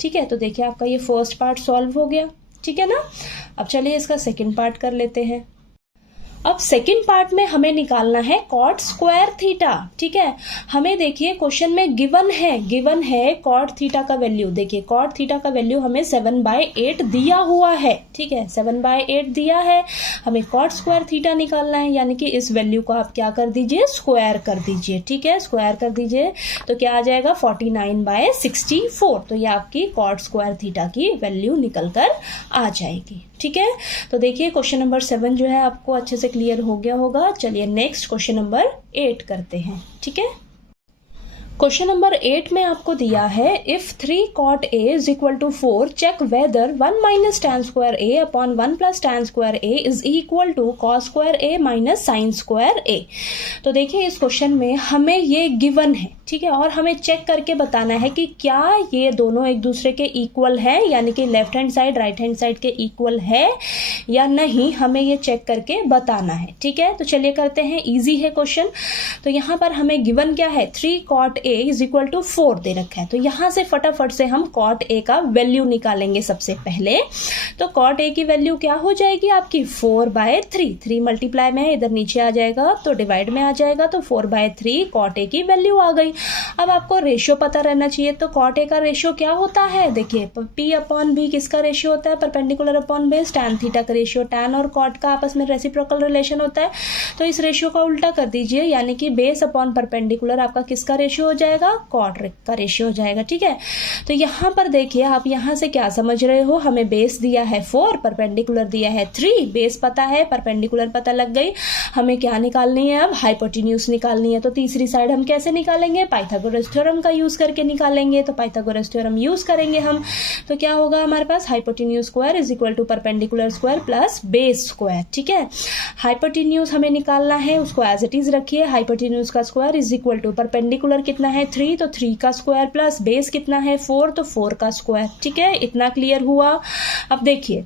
ठीक है, तो देखिए आपका ये फर्स्ट पार्ट सॉल्व हो गया। ठीक है ना, अब चलिए इसका सेकेंड पार्ट कर लेते हैं। अब सेकंड पार्ट में हमें निकालना है कॉट स्क्वायर थीटा। ठीक है, हमें देखिए क्वेश्चन में गिवन है कॉट थीटा का वैल्यू। देखिए कॉट थीटा का वैल्यू हमें 7/8 दिया हुआ है। ठीक है, 7/8 दिया है, हमें कॉट स्क्वायर थीटा निकालना है, यानी कि इस वैल्यू को आप क्या कर दीजिए, स्क्वायर कर दीजिए। ठीक है, स्क्वायर कर दीजिए तो क्या आ जाएगा 49/64। तो ये आपकी कॉट स्क्वायर थीटा की वैल्यू निकल कर आ जाएगी। ठीक है, तो देखिए क्वेश्चन नंबर 7 जो है आपको अच्छे से क्लियर हो गया होगा। चलिए नेक्स्ट क्वेश्चन नंबर 8 करते हैं। ठीक है, क्वेश्चन नंबर 8 में आपको दिया है if 3 cot a is equal to 4 check whether 1 minus tan square a upon 1 plus tan square a is equal to cos square a minus sine square a। तो देखिए इस क्वेश्चन में हमें ये गिवन है, ठीक है, और हमें चेक करके बताना है कि क्या ये दोनों एक दूसरे के इक्वल है, यानी कि left hand side right hand side के इक्वल है या नहीं, हमें ये चेक करके बताना है। ठीक है, तो चलिए करते हैं, इजी है क्वेश्चन। तो यहाँ पर हमें गिवन क्या है, 3 cot a is equal to 4 दे रखा है। तो यहाँ से फटाफट से हम cot a का वैल्यू निकालेंगे सबसे पहले। तो cot a की वैल्यू क्या हो जाएगी आपकी 4/3, 3 मल्टीप्लाई में है, इधर नीचे आ जाएगा तो डिवाइड में आ जाएगा, तो 4/3 cot a की वैल्यू आ गई। अब आपको रेशियो पता रहना चाहिए, तो cot a का रेशियो क्या होता है, देखिए p अपॉन b किसका रेशियो होता है, perpendicular upon base, tan theta का रेशियो, tan और cot का आपस में रेसिप्रोकल रिलेशन होता है। तो इस रेशियो का उल्टा कर दीजिए, यानी कि बेस अपॉन परपेंडिकुलर आपका किसका रेशियो हो जाएगा, cot का रेशियो हो जाएगा। ठीक है, तो यहाँ पर देखिए आप यहाँ से क्या समझ रहे हो, हमें बेस दिया है 4, परपेंडिकुलर दिया है 3, बेस पता है, परपेंडिकुलर पता लग गई, हमें क्या निकालनी है, अब हाइपोटेन्यूज निकालनी है। तो तीसरी साइड हम कैसे निकालेंगे, पाइथागोरस थ्योरम का यूज करके निकालेंगे। तो पाइथागोरस थ्योरम यूज करेंगे हम, तो क्या होगा हमारे पास, hypotenuse square is equal to perpendicular square plus base square. ठीक है, हाइपोटेन्यूज हमें निकालना है, उसको एज इट इज रखिए, हाइपोटेन्यूज का square is equal to perpendicular कितना है 3, तो 3 का स्क्वायर प्लस बेस कितना है 4, तो 4 का स्क्वायर। ठीक है, इतना क्लियर हुआ। अब देखिए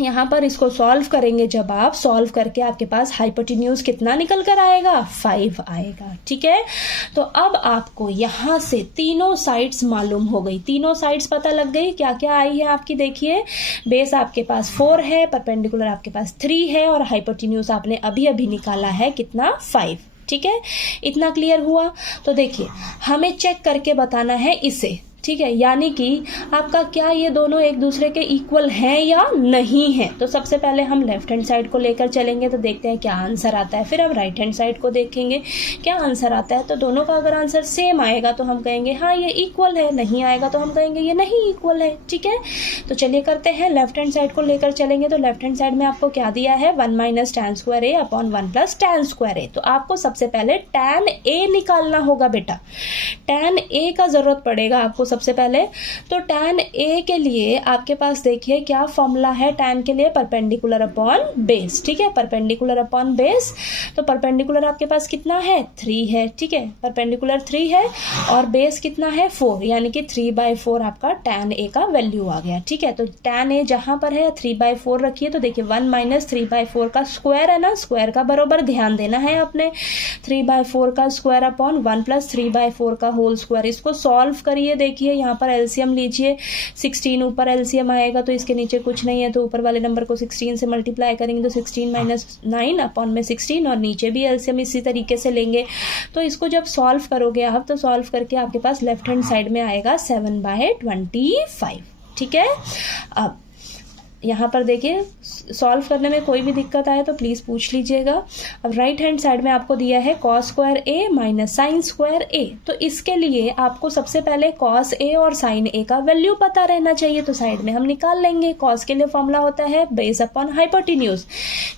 यहाँ पर इसको सॉल्व करेंगे, जब आप सॉल्व करके आपके पास हाइपोटेन्यूज कितना निकल कर आएगा, 5 आएगा। ठीक है, तो अब आपको यहाँ से तीनों साइड्स मालूम हो गई, तीनों साइड्स पता लग गई, क्या क्या आई है आपकी, देखिए बेस आपके पास 4 है, परपेंडिकुलर आपके पास 3 है, और हाइपोटेन्यूज आपने अभी अभी निकाला है कितना, 5। ठीक है, इतना क्लियर हुआ। तो देखिए हमें चेक करके बताना है इसे, ठीक है, यानी कि आपका क्या ये दोनों एक दूसरे के इक्वल हैं या नहीं है। तो सबसे पहले हम लेफ्ट हैंड साइड को लेकर चलेंगे, तो देखते हैं क्या आंसर आता है, फिर हम राइट हैंड साइड को देखेंगे क्या आंसर आता है। तो दोनों का अगर आंसर सेम आएगा तो हम कहेंगे हाँ ये इक्वल है, नहीं आएगा तो हम कहेंगे ये नहीं इक्वल है। ठीक है, तो चलिए करते हैं, लेफ्ट हैंड साइड को लेकर चलेंगे। तो लेफ्ट हैंड साइड में आपको क्या दिया है, 1 minus tan square a upon 1 plus tan square a। तो आपको सबसे पहले tan a निकालना होगा बेटा, tan a का जरूरत पड़ेगा आपको सबसे पहले। तो tan a के लिए आपके पास देखिए क्या फॉर्मूला है, tan के लिए परपेंडिकुलर अपॉन बेस। ठीक है, परपेंडिकुलर अपॉन बेस, तो परपेंडिकुलर आपके पास कितना है, 3 है। ठीक है, परपेंडिकुलर 3 है और बेस कितना है 4, यानी कि 3/4 आपका tan a का वैल्यू आ गया। ठीक है, तो tan a जहां पर है 3/4 रखिए, तो देखिए 1 माइनस 3/4 का स्क्वायर है ना, स्क्वायर का बराबर ध्यान देना है आपने, 3/4 का स्क्वायर अपॉन 1 प्लस 3/4 का होल स्क्वायर। इसको सॉल्व करिए, देखिए यहाँ पर एलसीएम लीजिए, 16 ऊपर एलसीएम आएगा तो इसके नीचे कुछ नहीं है, तो ऊपर वाले नंबर को 16 से मल्टीप्लाई करेंगे तो 16 माइनस 9 अपॉन में 16, और नीचे भी एलसीएम इसी तरीके से लेंगे। तो इसको जब सॉल्व करोगे आप, तो सॉल्व करके आपके पास लेफ्ट हैंड साइड में आएगा 7/25। ठीक है, अब यहाँ पर देखिए सॉल्व करने में कोई भी दिक्कत आए तो प्लीज़ पूछ लीजिएगा। अब राइट हैंड साइड में आपको दिया है cos square a minus sine square a। तो इसके लिए आपको सबसे पहले cos a और sin a का वैल्यू पता रहना चाहिए, तो साइड में हम निकाल लेंगे। cos के लिए फॉर्मूला होता है बेस अपॉन हाइपोटेन्यूज,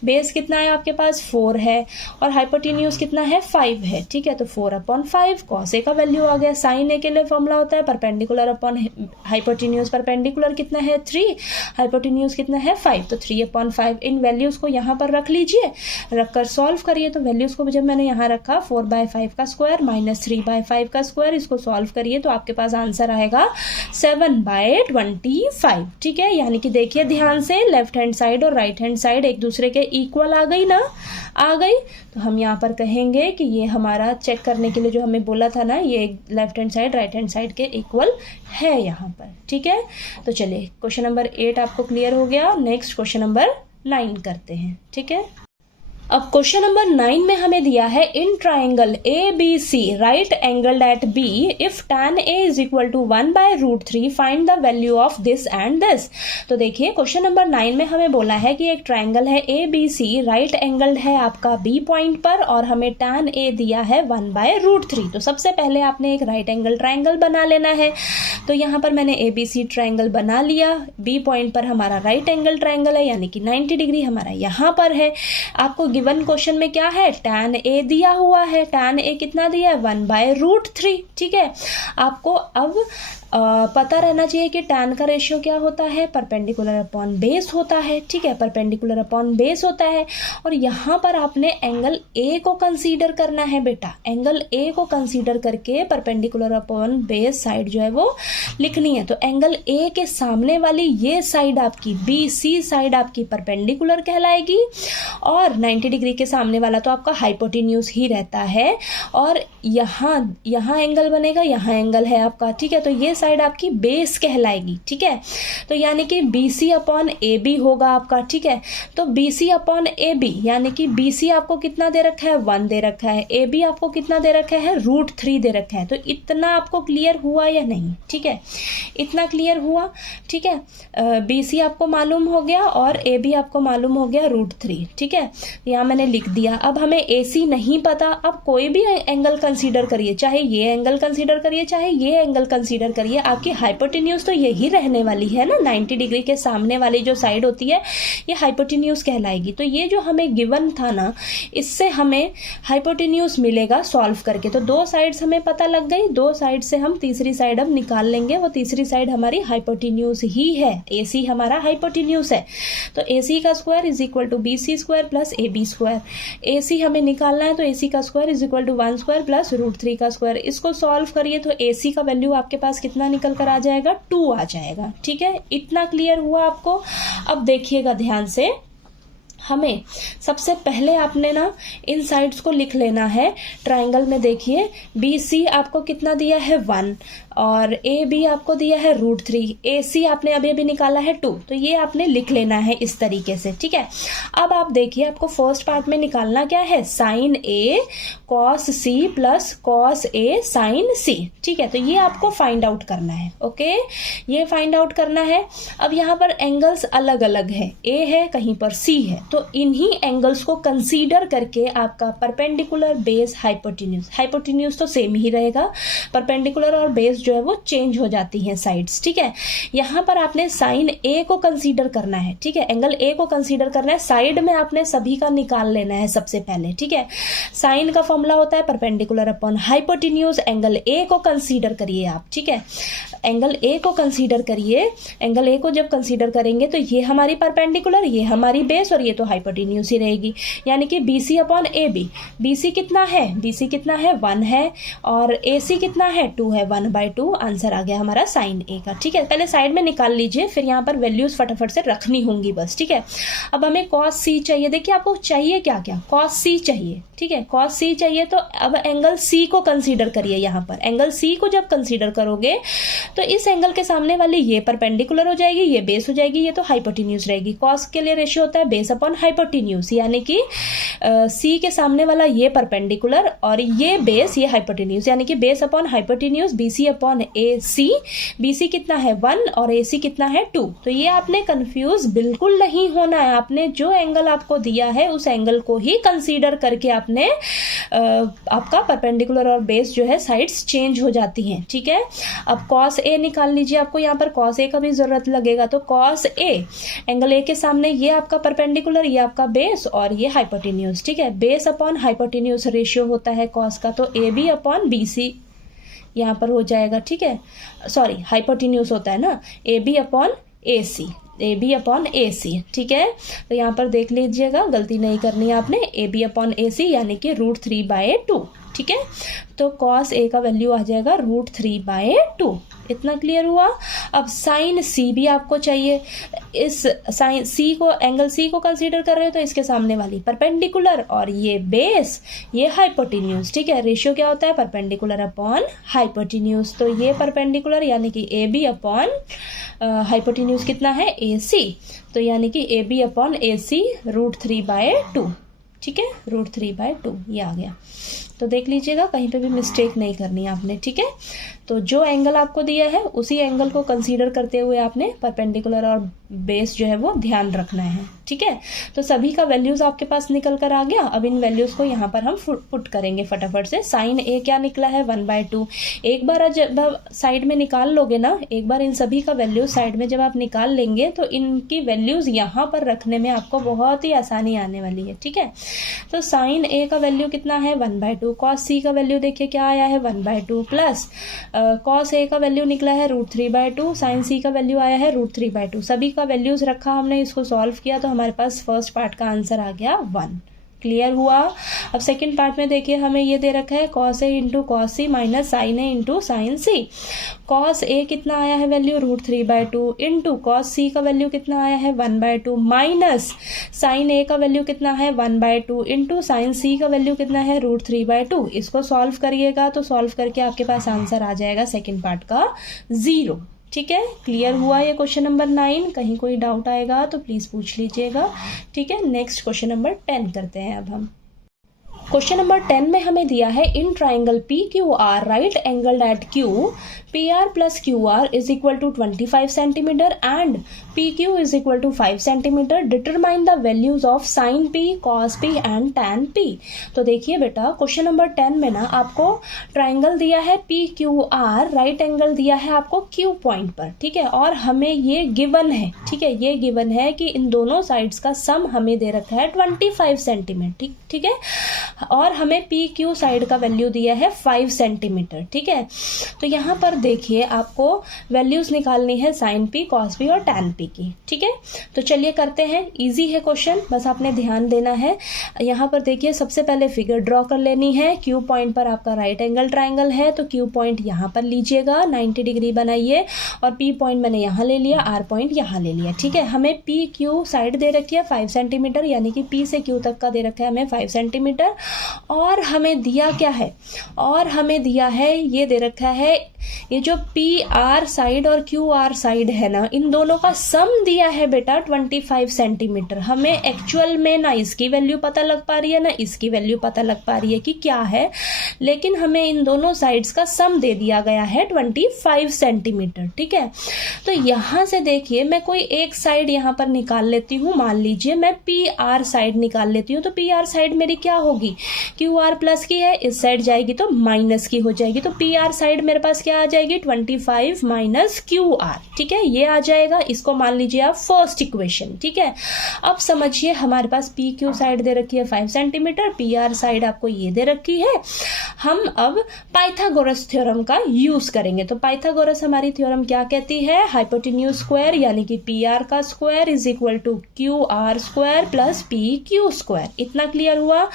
बेस कितना है आपके पास 4 है और हाइपोटेन्यूज कितना है 5 है। ठीक है, तो 4/5 cos a का वैल्यू आ गया। sin a के लिए फॉर्मूला होता है परपेंडिकुलर अपॉन हाइपोटेन्यूज, परपेंडिकुलर कितना है 3, हाइपोटेन्यूज कितना है 5, तो 3/5। इन वैल्यूज को यहाँ पर रख लीजिए, रखकर सॉल्व करिए। तो वैल्यूज को जब मैंने यहाँ रखा 4/5 का स्क्वायर माइनस 3/5 का स्क्वायर, इसको सॉल्व करिए तो आपके पास आंसर आएगा 7/25। ठीक है, यानी कि देखिए ध्यान से, लेफ्ट हैंड साइड और राइट हैंड साइड एक दूसरे के इक्वल आ गई ना, आ गई। तो हम यहाँ पर कहेंगे कि ये हमारा चेक करने के लिए जो हमें बोला था ना, ये left hand side right hand side के इक्वल है यहाँ पर। ठीक है, तो चलिए क्वेश्चन नंबर 8 आपको क्लियर हो गया। नेक्स्ट क्वेश्चन नंबर 9 करते हैं। ठीक है, अब क्वेश्चन नंबर 9 में हमें दिया है in triangle ABC right angled at B if tan A is equal to 1/√3 find the value of this and this. तो देखिए क्वेश्चन नंबर 9 में हमें बोला है कि एक ट्राइंगल है ABC, राइट एंगल्ड है आपका B पॉइंट पर, और हमें tan A दिया है 1/√3। तो सबसे पहले आपने एक राइट एंगल ट्राइंगल बना लेना है। तो यहाँ पर मैंने ABC ट्राइंगल बना लिया, B पॉइंट पर हमारा राइट एंगल ट्राइंगल है, यानी कि 90 डिग्री हमारा यहाँ पर है। आपको गिवन क्वेश्चन में क्या है, tan a दिया हुआ है, tan a कितना दिया है 1/√3। ठीक है, आपको अब पता रहना चाहिए कि tan का रेशियो क्या होता है, परपेंडिकुलर अपॉन बेस होता है। ठीक है, परपेंडिकुलर अपॉन बेस होता है। और यहाँ पर आपने एंगल A को कंसीडर करना है बेटा, एंगल A को कंसीडर करके परपेंडिकुलर अपॉन बेस साइड जो है वो लिखनी है। तो एंगल A के सामने वाली ये साइड आपकी BC साइड आपकी परपेंडिकुलर कहलाएगी, और 90 डिग्री के सामने वाला तो आपका हाइपोटेन्यूज ही रहता है। और यहाँ एंगल बनेगा, यहाँ एंगल है आपका। ठीक है, तो ये साइड आपकी बेस कहलाएगी। ठीक है, तो यानी कि BC अपॉन AB होगा आपका। ठीक है, तो BC अपॉन AB यानी कि BC आपको कितना दे रखा है 1 दे रखा है, AB आपको कितना दे रखा है √3 दे रखा है। तो इतना आपको क्लियर हुआ या नहीं? ठीक है, इतना क्लियर हुआ। ठीक है, BC आपको मालूम हो गया और AB आपको मालूम हो गया √3। ठीक है, यहाँ मैंने लिख दिया। अब हमें AC नहीं पता, अब कोई भी एंगल कंसीडर करिए, चाहे ये एंगल कंसीडर करिए चाहे ये एंगल कंसीडर करिए, आपकी हाइपोटेन्यूज तो यही रहने वाली है ना। 90 डिग्री के सामने वाली जो साइड होती है ये हाइपोटेन्यूज कहलाएगी। तो ये जो हमें गिवन था ना, इससे हमें हाइपोटेन्यूज मिलेगा सॉल्व करके। तो 2 साइड्स हमें पता लग गई, 2 साइड से हम तीसरी साइड अब निकाल लेंगे। वो तीसरी साइड हमारी हाइपोटेन्यूज ही है, AC हमारा हाइपोटेन्यूज है। तो AC का square is equal to BC square plus AB square. AC हमें निकालना है, तो AC का square is equal to 1 square plus √3 का स्क्वायर। इसको सॉल्व करिए तो AC का वैल्यू आपके पास कितना निकल कर आ जाएगा, 2 आ जाएगा। ठीक है, इतना क्लियर हुआ आपको? अब देखिएगा ध्यान से, हमें सबसे पहले आपने ना इन साइड्स को लिख लेना है। ट्रायंगल में देखिए BC आपको कितना दिया है 1 और AB आपको दिया है √3, AC आपने अभी अभी निकाला है 2। तो ये आपने लिख लेना है इस तरीके से। ठीक है, अब आप देखिए आपको फर्स्ट पार्ट में निकालना क्या है, sin A cos C plus cos A sin C। ठीक है, तो ये आपको फाइंड आउट करना है। ओके, ये फाइंड आउट करना है। अब यहाँ पर एंगल्स अलग अलग है, A है कहीं पर C है, तो इन्हीं एंगल्स को कंसीडर करके आपका परपेंडिकुलर बेस हाइपोटेन्यूज तो सेम ही रहेगा, परपेंडिकुलर और बेस जो है वो चेंज हो जाती हैं साइड्स। ठीक है, यहाँ पर आपने साइन A को कंसीडर करना है। ठीक है, एंगल A को कंसीडर करना है, साइड में आपने सभी का निकाल लेना है सबसे पहले। ठीक है, साइन का फॉर्मूला होता है perpendicular upon hypotenuse. Angle A को कंसीडर करिए आप। ठीक है, एंगल A को कंसीडर करिए। एंगल A को जब कंसीडर करेंगे तो ये हमारी परपेंडिकुलर, ये हमारी बेस और ये तो हाइपोटेन्यूज ही रहेगी, यानी कि BC अपॉन AB। BC कितना है, BC कितना है 1 है और AC कितना है 2 है, 1/2 आंसर आ गया हमारा साइन A का। ठीक है, पहले साइड में निकाल लीजिए, फिर यहाँ पर वैल्यूज फटाफट से रखनी होंगी बस। ठीक है, अब हमें cos C चाहिए। देखिए आपको चाहिए क्या क्या, cos C चाहिए। ठीक है, cos C चाहिए, तो अब एंगल C को कंसीडर करिए। यहाँ पर एंगल C को जब कंसीडर करोगे तो इस एंगल के सामने वाली ये परपेंडिकुलर हो जाएगी, ये बेस हो जाएगी, ये तो हाइपोटेन्यूज रहेगी। cos के लिए रेशियो होता है बेस अपॉन हाइपोटेन्यूज, यानी कि C के सामने वाला ये परपेंडिकुलर और ये बेस, ये हाइपोटेन्यूज, यानी कि base upon hypotenuse BC upon AC। BC कितना है 1 और AC कितना है 2। तो ये आपने कंफ्यूज बिल्कुल नहीं होना है, आपने जो एंगल आपको दिया है उस एंगल को ही कंसीडर करके आपने आपका परपेंडिकुलर और बेस जो है साइड्स चेंज हो जाती हैं। ठीक है, अब cos A निकाल लीजिए, आपको यहाँ पर cos A का भी जरूरत लगेगा। तो cos A, एंगल A के सामने ये आपका परपेंडिकुलर, ये आपका बेस और ये हाइपोटेन्यूज। ठीक है, बेस अपॉन हाइपोटेन्यूज रेशियो होता है cos का, तो AB अपॉन BC यहाँ पर हो जाएगा। ठीक है, सॉरी हाइपोटेन्यूज होता है ना, AB upon AC, AB upon AC। ठीक है, तो यहाँ पर देख लीजिएगा, गलती नहीं करनी है आपने, AB अपॉन AC यानी कि √3/2। ठीक है, तो cos A का वैल्यू आ जाएगा √3/2। इतना क्लियर हुआ? अब साइन C भी आपको चाहिए। इस साइन C को, एंगल C को कंसीडर कर रहे हो तो इसके सामने वाली परपेंडिकुलर और ये बेस, ये हाइपोटेन्यूज। ठीक है, रेशियो क्या होता है परपेंडिकुलर अपॉन हाइपोटेन्यूज। तो ये परपेंडिकुलर यानी कि AB अपॉन हाइपोटेन्यूज कितना है AC, तो यानी कि AB अपॉन AC √3/2। ठीक है, √3/2 ये आ गया। तो देख लीजिएगा, कहीं पे भी मिस्टेक नहीं करनी है आपने, ठीक है। तो जो एंगल आपको दिया है उसी एंगल को कंसीडर करते हुए आपने परपेंडिकुलर और बेस जो है वो ध्यान रखना है, ठीक है। तो सभी का वैल्यूज आपके पास निकल कर आ गया। अब इन वैल्यूज को यहाँ पर हम पुट करेंगे फटाफट से। साइन ए क्या निकला है 1/2। एक बार जब साइड में निकाल लोगे ना, एक बार इन सभी का वैल्यूज साइड में जब आप निकाल लेंगे तो इनकी वैल्यूज यहाँ पर रखने में आपको बहुत ही आसानी आने वाली है, ठीक है। तो साइन ए का वैल्यू कितना है 1/2। कॉस सी का वैल्यू देखिए क्या आया है 1/2 प्लस कॉस ए का वैल्यू निकला है √3/2। साइन सी का वैल्यू आया है √3/2। सभी का वैल्यूज रखा हमने, इसको सॉल्व किया तो हमारे पास फर्स्ट पार्ट का आंसर आ गया 1। क्लियर हुआ। अब सेकंड पार्ट में देखिए हमें ये दे रखा है cos a into cos C minus sine A into sine C. cos a कितना आया है वैल्यू √3/2 इंटू कॉस सी का वैल्यू कितना आया है 1/2 माइनस साइन ए का वैल्यू कितना है 1/2 इंटू साइन सी का वैल्यू कितना है √3/2। इसको सॉल्व करिएगा तो सॉल्व करके आपके पास आंसर आ जाएगा सेकेंड पार्ट का 0, ठीक है। क्लियर हुआ ये क्वेश्चन नंबर 9। कहीं कोई डाउट आएगा तो प्लीज पूछ लीजिएगा, ठीक है। नेक्स्ट क्वेश्चन नंबर 10 करते हैं अब हम। क्वेश्चन नंबर 10 में हमें दिया है in triangle PQR right angle at Q PR plus QR is equal to 25 centimeter and PQ is equal to 5 centimeter. Determine the values of sin P, cos P and tan P. तो देखिए बेटा question number 10 में ना आपको triangle दिया है PQR, right angle दिया है आपको Q पॉइंट पर, ठीक है। और हमें ये गिवन है, ठीक है, ये गिवन है कि इन दोनों साइड्स का सम हमें दे रखा है 25 सेंटीमीटर, ठीक है। और हमें PQ साइड का वैल्यू दिया है 5 सेंटीमीटर, ठीक है। तो यहाँ पर देखिए आपको वैल्यूज निकालनी है साइन P, कॉस P और टैन P की, ठीक है। तो चलिए करते हैं, इजी है क्वेश्चन, बस आपने ध्यान देना है। यहाँ पर देखिए सबसे पहले फिगर ड्रॉ कर लेनी है। Q पॉइंट पर आपका राइट एंगल ट्राइंगल है तो Q पॉइंट यहाँ पर लीजिएगा, 90 डिग्री बनाइए। और P पॉइंट मैंने यहाँ ले लिया, R पॉइंट यहाँ ले लिया, ठीक है। हमें PQ साइड दे रखी है 5 सेंटीमीटर, यानी कि P से Q तक का दे रखा है हमें 5 सेंटीमीटर। और हमें दिया क्या है, और हमें दिया है ये दे रखा है ये जो PR साइड और QR साइड है ना, इन दोनों का सम दिया है बेटा 25 सेंटीमीटर। हमें एक्चुअल में ना इसकी वैल्यू पता लग पा रही है ना इसकी वैल्यू पता लग पा रही है कि क्या है, लेकिन हमें इन दोनों साइड्स का सम दे दिया गया है 25 सेंटीमीटर, ठीक है। तो यहां से देखिए मैं कोई एक साइड यहां पर निकाल लेती हूं, मान लीजिए मैं PR साइड निकाल लेती हूँ। तो PR साइड मेरी क्या होगी, QR प्लस की है, इस साइड जाएगी तो माइनस की हो जाएगी। तो PR साइड मेरे पास क्या आ जाएगी 25 माइनस QR, ठीक है, ये आ जाएगा। इसको मान लीजिए आप फर्स्ट इक्वेशन, ठीक है। अब समझिए हमारे पास PQ साइड दे रखी है 5 सेंटीमीटर, PR साइड आपको ये दे रखी है। हम अब पाइथागोरस थ्योरम का यूज करेंगे। तो पाइथागोरस हमारी थ्योरम क्या कहती है, हाइपोटेन्यूज स्क्वायर यानी कि PR का square is equal to QR square plus PQ square. इतना क्लियर हुआ।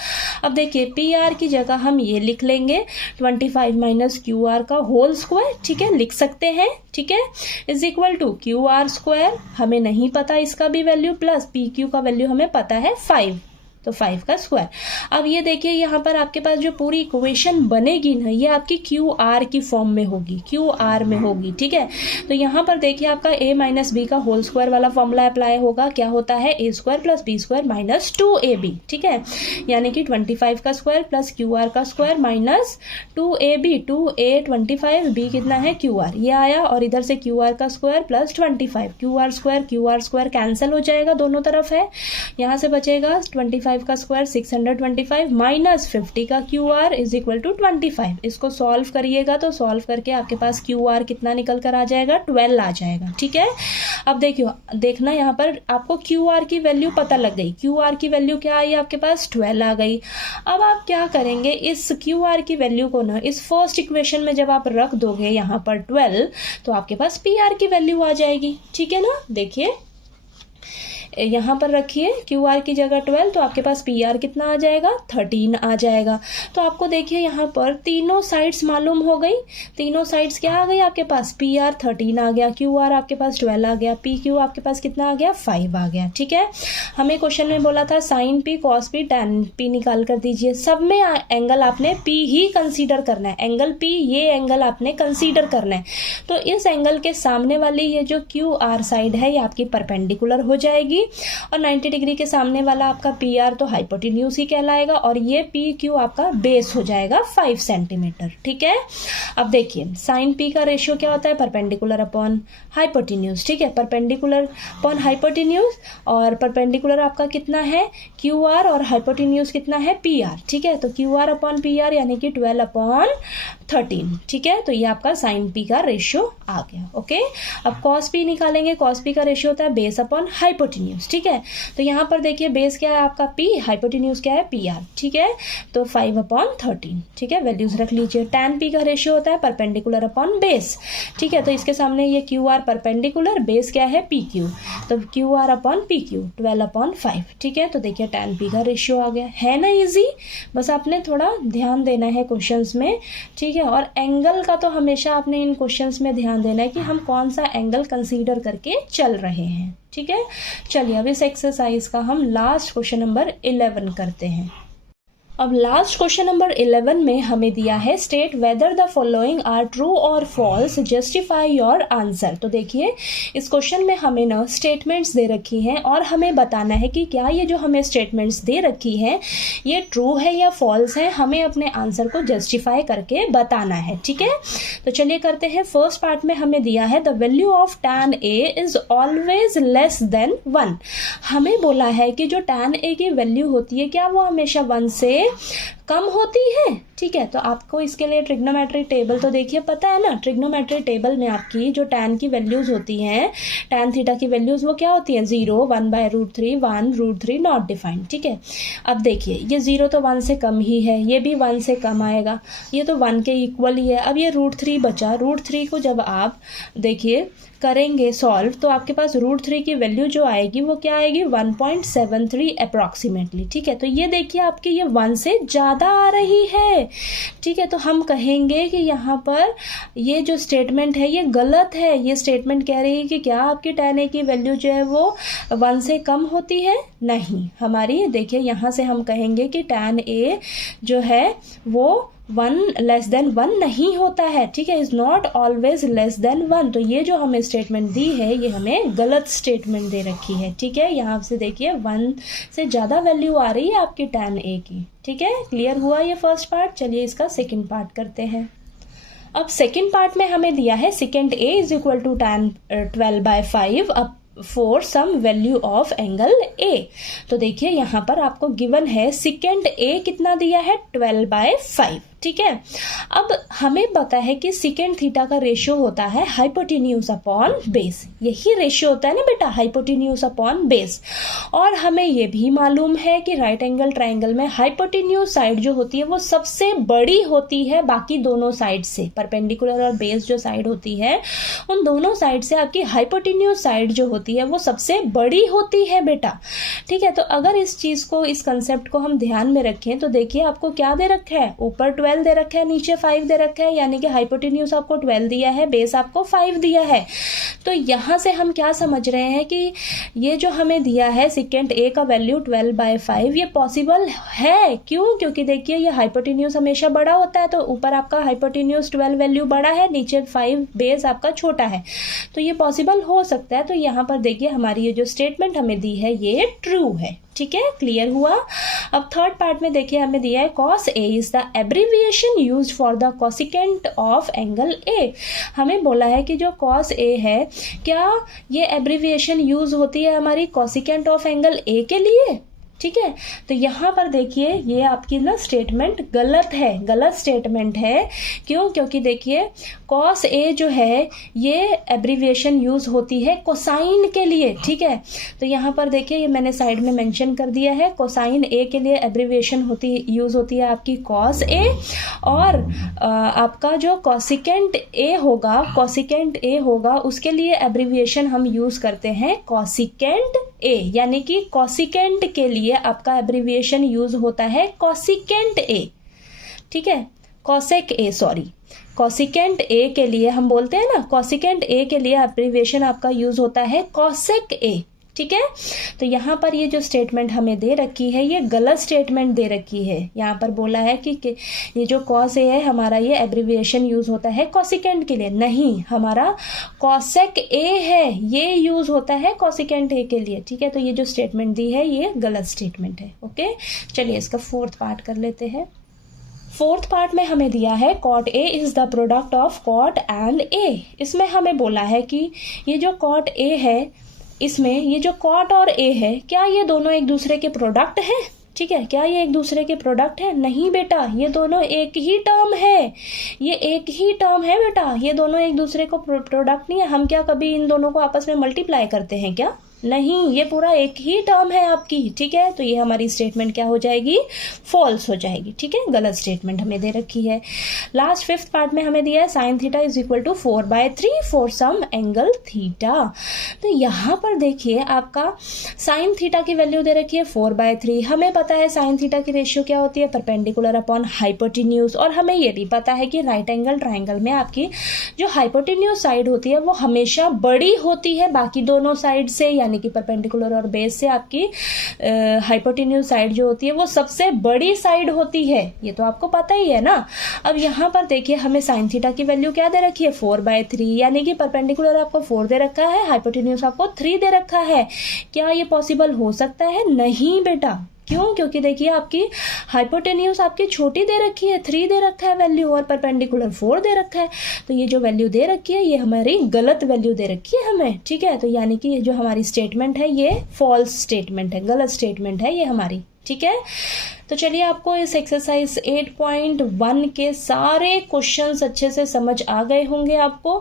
अब देखिए PR की जगह हम ये लिख लेंगे 25 माइनस QR का होल स्क्वायर, ठीक है, लिख सकते हैं, ठीक है, is equal to QR square, हमें नहीं पता इसका भी वैल्यू, प्लस PQ का वैल्यू हमें पता है 5, तो 5 का स्क्वायर। अब ये देखिए यहाँ पर आपके पास जो पूरी इक्वेशन बनेगी ना, ये आपकी QR की फॉर्म में होगी, QR में होगी, ठीक है। तो यहाँ पर देखिए आपका A माइनस बी का होल स्क्वायर वाला फॉर्मूला अप्लाई होगा। क्या होता है, A square plus B square minus 2AB, ठीक है, यानी कि 25 का स्क्वायर प्लस QR का square minus 2AB, 2A 25, B कितना है QR, ये आया। और इधर से QR का square plus 25, QR square cancel हो जाएगा, दोनों तरफ है। यहाँ से बचेगा 25 का स्क्वायर 625 माइनस 50 का QR इज इक्वल टू 25। इसको सॉल्व करिएगा तो सॉल्व करके आपके पास QR कितना निकल कर आ जाएगा, 12 आ जाएगा, ठीक है। अब देखना यहाँ पर आपको QR की वैल्यू पता लग गई। QR की वैल्यू क्या आई आपके पास, 12 आ गई। अब आप क्या करेंगे, इस QR की वैल्यू को ना इस फर्स्ट इक्वेशन में जब आप रख दोगे यहाँ पर 12, तो आपके पास PR की वैल्यू आ जाएगी, ठीक है ना। देखिए यहाँ पर रखिए QR की जगह 12, तो आपके पास PR कितना आ जाएगा, 13 आ जाएगा। तो आपको देखिए यहाँ पर तीनों साइड्स मालूम हो गई। तीनों साइड्स क्या आ गई आपके पास, PR 13 आ गया, QR आपके पास 12 आ गया, PQ आपके पास कितना आ गया, 5 आ गया, ठीक है। हमें क्वेश्चन में बोला था sine P, cos P, tan P निकाल कर दीजिए। सब में एंगल आपने P ही कंसीडर करना है, एंगल P, ये एंगल आपने कंसीडर करना है। तो इस एंगल के सामने वाली ये जो QR साइड है ये आपकी परपेंडिकुलर हो जाएगी और 90 डिग्री के सामने वाला आपका पी आर तो हाइपोटेन्यूज ही कहलाएगा, और ये पी क्यू आपका बेस हो जाएगा 5 सेंटीमीटर। ठीक है, अब देखिए साइन पी का रेशियो क्या होता है, परपेंडिकुलर अपॉन हाइपोटेन्यूज। ठीक है, परपेंडिकुलर अपॉन हाइपोटेन्यूज, और परपेंडिकुलर आपका कितना है क्यू आर, और हाइपोटेन्यूज कितना है पी आर। ठीक है, तो Q R upon P R यानी कि 12/13। ठीक है, तो ये आपका साइन पी का रेशियो आ गया। ओके, अब कॉस पी निकालेंगे। कॉस पी का रेशियो होता है बेस अपॉन हाइपोटेन्यूज। ठीक है, तो यहाँ पर देखिए बेस क्या है आपका पी, हाइपोटेन्यूज क्या है पी आर। ठीक है, तो 5/13। ठीक है, वैल्यूज रख लीजिए। टैन पी का रेशियो होता है परपेंडिकुलर अपॉन बेस। ठीक है, तो इसके सामने ये क्यू आर परपेंडिकुलर, बेस क्या है पी क्यू, तो Q R upon P Q 12/5। ठीक है, तो देखिए टैन पी का रेशियो आ गया। है ना इजी, बस आपने थोड़ा ध्यान देना है क्वेश्चंस में। ठीक है, और एंगल का तो हमेशा आपने इन क्वेश्चंस में ध्यान देना है कि हम कौन सा एंगल कंसीडर करके चल रहे हैं। ठीक है, चलिए अब इस एक्सरसाइज का हम लास्ट क्वेश्चन नंबर 11 करते हैं। अब लास्ट क्वेश्चन नंबर 11 में हमें दिया है state whether the following are true और फॉल्स, जस्टिफाई योर आंसर। तो देखिए इस क्वेश्चन में हमें ना स्टेटमेंट्स दे रखी हैं और हमें बताना है कि क्या ये जो हमें स्टेटमेंट्स दे रखी हैं ये ट्रू है या फॉल्स है, हमें अपने आंसर को जस्टिफाई करके बताना है। ठीक है, तो चलिए करते हैं। फर्स्ट पार्ट में हमें दिया है the value of tan A is always less than 1। हमें बोला है कि जो tan A की वैल्यू होती है क्या वो हमेशा 1 से कम होती है। ठीक है, तो आपको इसके लिए ट्रिग्नोमेट्री टेबल तो देखिए पता है ना, ट्रिग्नोमेट्री टेबल में आपकी जो tan की वैल्यूज होती हैं, tan थीटा की वैल्यूज वो क्या होती हैं 0, 1/√3, 1 √3 नॉट डिफाइंड। ठीक है, अब देखिए ये 0 तो 1 से कम ही है, ये भी 1 से कम आएगा, ये तो 1 के इक्वल ही है। अब ये √3 बचा, √3 को जब आप देखिए करेंगे सॉल्व तो आपके पास √3 की वैल्यू जो आएगी वो क्या आएगी 1.73 अप्रॉक्सीमेटली। ठीक है, तो ये देखिए आपकी ये 1 से ज़्यादा आ रही है। ठीक है, तो हम कहेंगे कि यहाँ पर ये जो स्टेटमेंट है ये गलत है। ये स्टेटमेंट कह रही है कि क्या आपकी tan A की वैल्यू जो है वो 1 से कम होती है, नहीं। हमारी देखिए यहाँ से हम कहेंगे कि tan A जो है वो 1 लेस देन 1 नहीं होता है। ठीक है, is not always less than 1। तो ये जो हमें स्टेटमेंट दी है ये हमें गलत स्टेटमेंट दे रखी है। ठीक है, यहाँ से देखिए 1 से ज़्यादा वैल्यू आ रही है आपकी tan A की। ठीक है, क्लियर हुआ ये फर्स्ट पार्ट। चलिए इसका सेकेंड पार्ट करते हैं। अब सेकेंड पार्ट में हमें दिया है second A is equal to tan 12/5 अब for some value of angle A। तो देखिए यहाँ पर आपको गिवन है सेकेंड A कितना दिया है 12/5। ठीक है, अब हमें पता है कि सेकेंड थीटा का रेशियो होता है हाइपोटेन्यूज अपॉन बेस। यही रेशियो होता है ना बेटा, हाइपोटेन्यूज अपॉन बेस। और हमें ये भी मालूम है कि राइट एंगल ट्राइंगल में हाइपोटेन्यूज साइड जो होती है वो सबसे बड़ी होती है बाकी दोनों साइड से। परपेंडिकुलर और बेस जो साइड होती है उन दोनों साइड से आपकी हाइपोटेन्यूज साइड जो होती है वो सबसे बड़ी होती है बेटा। ठीक है, तो अगर इस चीज को, इस कंसेप्ट को हम ध्यान में रखें तो देखिए आपको क्या दे रखा है, ऊपर 12 दे रखा है, नीचे 5 दे रखा है, यानी कि हाइपोटेन्यूज आपको 12 दिया है, बेस आपको 5 दिया है। तो यहां से हम क्या समझ रहे हैं कि ये जो हमें दिया है सेकेंड A का वैल्यू 12/5 ये पॉसिबल है। क्यों? क्योंकि देखिए ये हाइपोटेन्यूज हमेशा बड़ा होता है, तो ऊपर आपका हाइपोटेन्यूज 12 वैल्यू बड़ा है, नीचे 5 बेस आपका छोटा है, तो ये पॉसिबल हो सकता है। तो यहाँ पर देखिए हमारी ये जो स्टेटमेंट हमें दी है ये ट्रू है। ठीक है, क्लियर हुआ। अब थर्ड पार्ट में देखिए हमें दिया है cos A is the abbreviation used for the cosecant of angle A। हमें बोला है कि जो cos A है क्या ये एब्रीविएशन यूज होती है हमारी कोसिकेंट ऑफ एंगल A के लिए। ठीक है, तो यहाँ पर देखिए ये आपकी ना स्टेटमेंट गलत है, गलत स्टेटमेंट है। क्यों? क्योंकि देखिए cos A जो है ये एब्रीविएशन यूज होती है कोसाइन के लिए। ठीक है, तो यहाँ पर देखिए ये मैंने साइड में मेंशन कर दिया है, कोसाइन A के लिए एब्रीविएशन यूज होती है आपकी cos A, और आपका जो कोसिकेंट A होगा, कोसिकेंट A होगा उसके लिए एब्रीविएशन हम यूज करते हैं कोसिकेंट A, यानी कि कोसिकेंट के लिए आपका एब्रीविएशन यूज होता है कोसिकेंट A। ठीक है, cosec A, sorry, cosecant A के लिए हम बोलते हैं ना, कोसिकेंट A के लिए एब्रीविएशन आपका यूज होता है कोसेक A। ठीक है। तो यहाँ पर ये जो स्टेटमेंट हमें दे रखी है ये गलत स्टेटमेंट दे रखी है। यहाँ पर बोला है कि ये जो कॉस ए है हमारा ये एब्रिविएशन यूज होता है कॉसिकेंट के लिए, नहीं, हमारा कॉसेक ए है ये यूज होता है कॉसिकेंट ए के लिए, ठीक है। तो ये जो स्टेटमेंट दी है ये गलत स्टेटमेंट है। ओके, चलिए इसका फोर्थ पार्ट कर लेते हैं। फोर्थ पार्ट में हमें दिया है cot A is the product of cot and A. इसमें हमें बोला है कि ये जो कॉट ए है इसमें ये जो कॉट और ए है क्या ये दोनों एक दूसरे के प्रोडक्ट हैं, ठीक है। क्या ये एक दूसरे के प्रोडक्ट है? नहीं बेटा, ये दोनों एक ही टर्म है, ये एक ही टर्म है बेटा, ये दोनों एक दूसरे को प्रोडक्ट नहीं है। हम क्या कभी इन दोनों को आपस में मल्टीप्लाई करते हैं क्या? नहीं, ये पूरा एक ही टर्म है आपकी, ठीक है। तो ये हमारी स्टेटमेंट क्या हो जाएगी? फॉल्स हो जाएगी, ठीक है, गलत स्टेटमेंट हमें दे रखी है। लास्ट फिफ्थ पार्ट में हमें दिया है sine theta is equal to 4/3 for some angle theta. तो यहाँ पर देखिए आपका साइन थीटा की वैल्यू दे रखी है 4/3। हमें पता है साइन थीटा की रेशियो क्या होती है? Perpendicular upon hypotenuse. और हमें ये भी पता है कि राइट एंगल ट्राइंगल में आपकी जो हाइपोटेन्यूज साइड होती है वो हमेशा बड़ी होती है बाकी दोनों साइड से, यानी कि परपेंडिकुलर और बेस से आपकी हाइपोटेन्यूज साइड जो होती है वो सबसे बड़ी साइड होती है, ये तो आपको पता ही है ना। अब यहाँ पर देखिए हमें साइन थीटा की वैल्यू क्या दे रखी है? 4/3, यानी कि परपेंडिकुलर आपको 4 दे रखा है, हाइपोटेन्यूज आपको 3 दे रखा है। क्या ये पॉसिबल हो सकता है? नहीं बेटा। क्यों? क्योंकि देखिए आपकी हाइपोटेन्यूज आपकी छोटी दे रखी है, 3 दे रखा है वैल्यू, और परपेंडिकुलर 4 दे रखा है। तो ये जो वैल्यू दे रखी है ये हमारी गलत वैल्यू दे रखी है हमें, ठीक है। तो यानी कि ये जो हमारी स्टेटमेंट है ये फॉल्स स्टेटमेंट है, गलत स्टेटमेंट है ये हमारी, ठीक है। तो चलिए आपको इस एक्सरसाइज 8.1 के सारे क्वेश्चंस अच्छे से समझ आ गए होंगे आपको।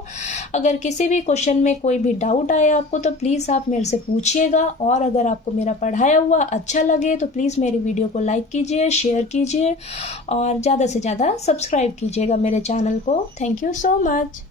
अगर किसी भी क्वेश्चन में कोई भी डाउट आए आपको तो प्लीज़ आप मेरे से पूछिएगा, और अगर आपको मेरा पढ़ाया हुआ अच्छा लगे तो प्लीज़ मेरी वीडियो को लाइक कीजिए, शेयर कीजिए और ज़्यादा से ज़्यादा सब्सक्राइब कीजिएगा मेरे चैनल को। Thank you so much.